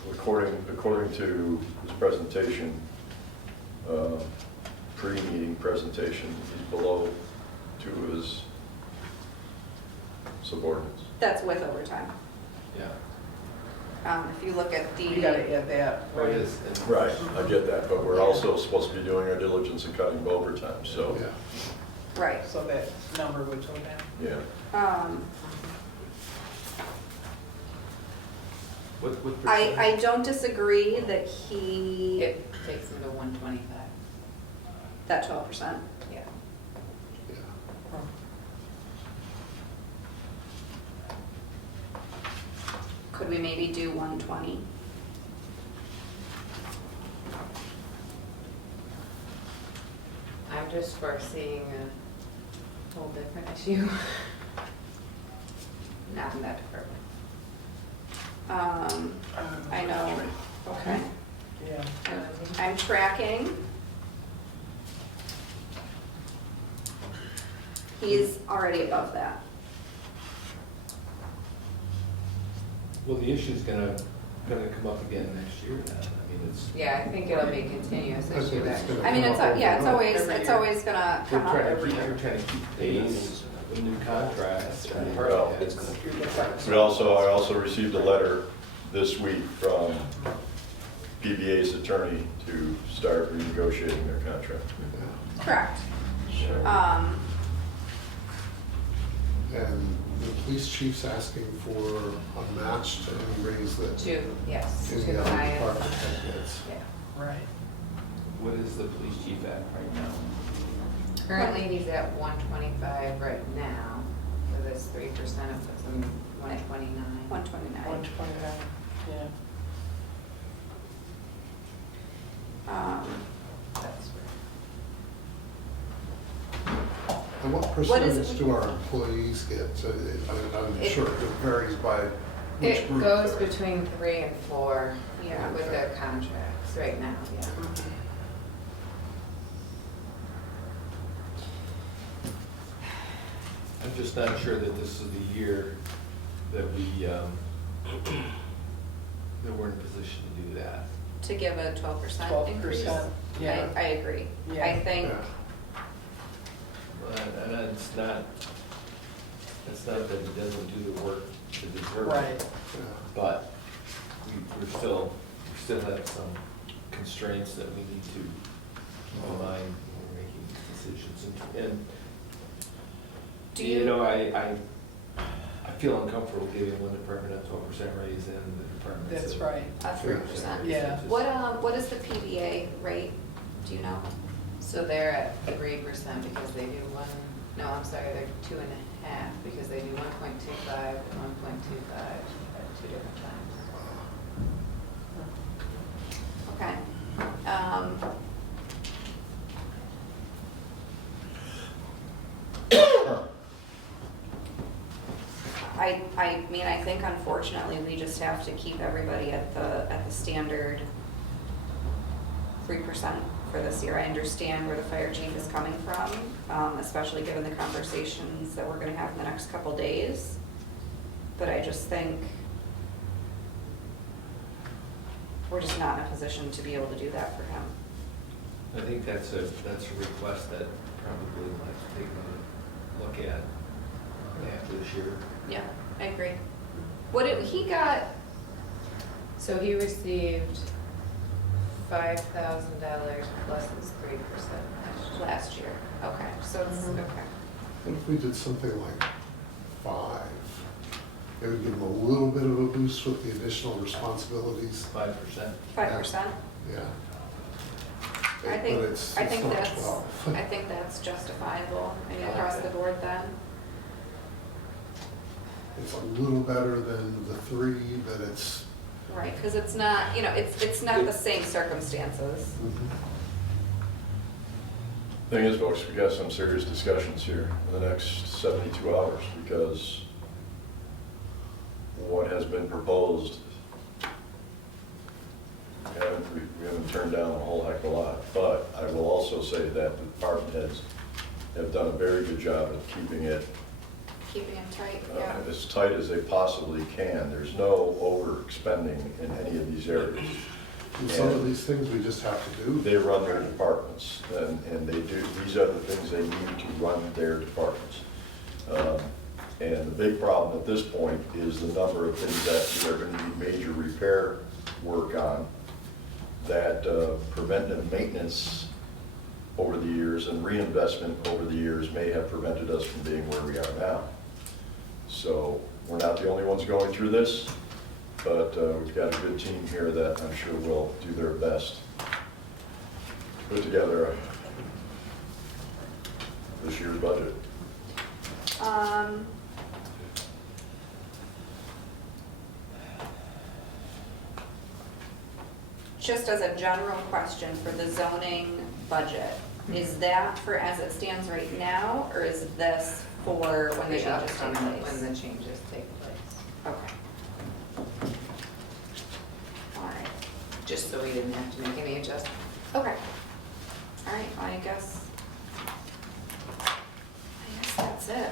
According to his presentation, pre-meeting presentation, he's below two of his subordinates. that's with overtime. Yeah. If you look at You gotta the, add that. What is? Right, I get that, but we're also supposed to be doing our diligence and cutting overtime, so, Yeah. right, So that number would go down. yeah. What percent? I don't disagree that he, It takes them to 125, that 12%. yeah. Yeah. Could we maybe do 120? I'm just foreseeing a whole different issue. Not in that department. I know, okay. Yeah. I'm tracking. He's already above that. Well, the issue's gonna come up again next year now. I mean, it's. Yeah, I think it'll be a continuous I think issue it's actually. gonna- I mean, it's always, Every it's year. always gonna We're come up trying to every keep, year. we're trying to keep pace with new contracts. and Well, it's- I also received a letter this week from PBA's attorney to start renegotiating their contract. Correct. So, And the police chief's asking for unmatched and raise that Two, yes, to any the other highest. department head gets. Yeah. Right. what is the police chief at right now? Currently, he's at 125 right now, with his 3%, it puts him 129. 129. 129, yeah. That's And what What is percentage it- do our employees get? So, I'm It- sure it varies by which It group. goes they're- between 3 and 4, Yeah. with the contracts right now, yeah. I'm just not sure that this is the year that that we're in a position to do that. To give a 12% increase? 12%, yeah. I agree. Yeah. I think, Yeah. And it's not that he doesn't do the work to deserve Right. it, but we still have some constraints that we need to keep in mind when we're making these decisions. And Do you you- know, I feel uncomfortable giving one department a 12% raise and the department. That's right. a 3%. Yeah. What is the PDA rate? Do you know? So they're at 3% because they do no, I'm sorry, they're 2.5 because they do 1.25 and 1.25 at 2 different times. Okay. I mean, I think unfortunately, we just have to keep everybody at the standard 3% for this year. I understand where the fire chief is coming from, especially given the conversations that we're gonna have in the next couple days. But I just think we're just not in a position to be able to do that for him. I think that's a request that probably we'll have to take a look at after this year. Yeah, I agree. He got, So he received $5,000 plus his 3% last year, okay, so it's, Mhm. okay. What if we did something like 5? It would give them a little bit of a boost with the additional responsibilities. 5%. 5%? Yeah. I But think, it's I think not that's, 12. I think that's justifiable, I mean, I like across the that. board then. It's a little better than the 3, but it's. Right, because it's not, it's not the same circumstances. Thing is, folks, we got some serious discussions here in the next 72 hours because what has been proposed, we haven't turned down a whole heck of a lot. But I will also say that the department heads have done a very good job of keeping it Keeping it tight, yeah. as tight as they possibly can. There's no overexpending in any of these areas. And some of these things we just have to do. They run their departments, and they do, these are the things they need to run their departments. And the big problem at this point is the number of things that we are going to need major repair work on, that preventive maintenance over the years and reinvestment over the years may have prevented us from being where we are now. So we're not the only ones going through this, but we've got a good team here that I'm sure will do their best to put together this year's budget. Just as a general question for the zoning budget, is that for as it stands right now, or is this for when the changes take upcoming- place? When the changes take place, Okay. All right, just so we didn't have to make any adjustments. okay. All right, well, I guess that's it.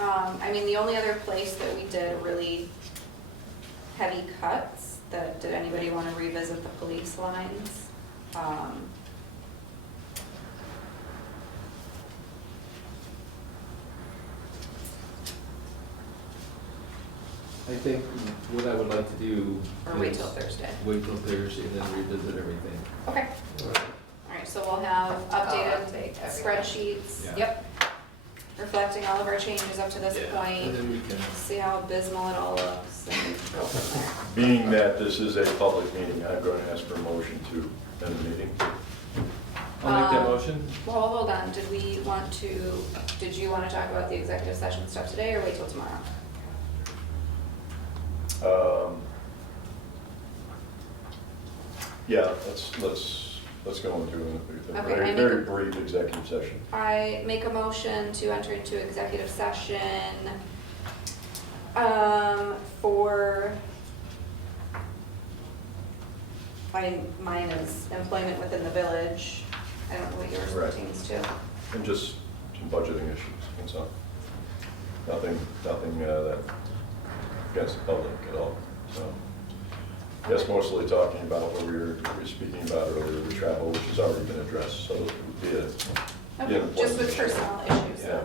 I mean, the only other place that we did really heavy cuts, did anybody want to revisit the police lines? I think what I would like to do. Or wait is till Thursday? Wait till Thursday and then revisit everything. Okay, All right. all right, so we'll have I'll updated update everything. spreadsheets. Yeah. Yep, reflecting all of our changes up to this Yeah. And point, then we can, see how abysmal it all looks, and go from there. Being that this is a public meeting, I'm going to ask for a motion to end the meeting. I'll make that Um, motion. Well, hold on, did you want to talk about the executive session stuff today, or wait till tomorrow? Yeah, let's go into a Okay, I very, make very a- brief executive session. I make a motion to enter into executive session, for, mine is employment within the village. I don't know what yours Right. pertains to. And just some budgeting issues and so. Nothing that against the public at all, so. Yes, mostly talking about what we were speaking about earlier, the travel, which has already been addressed, so it would be a. Okay, just with personnel issues Yeah. then.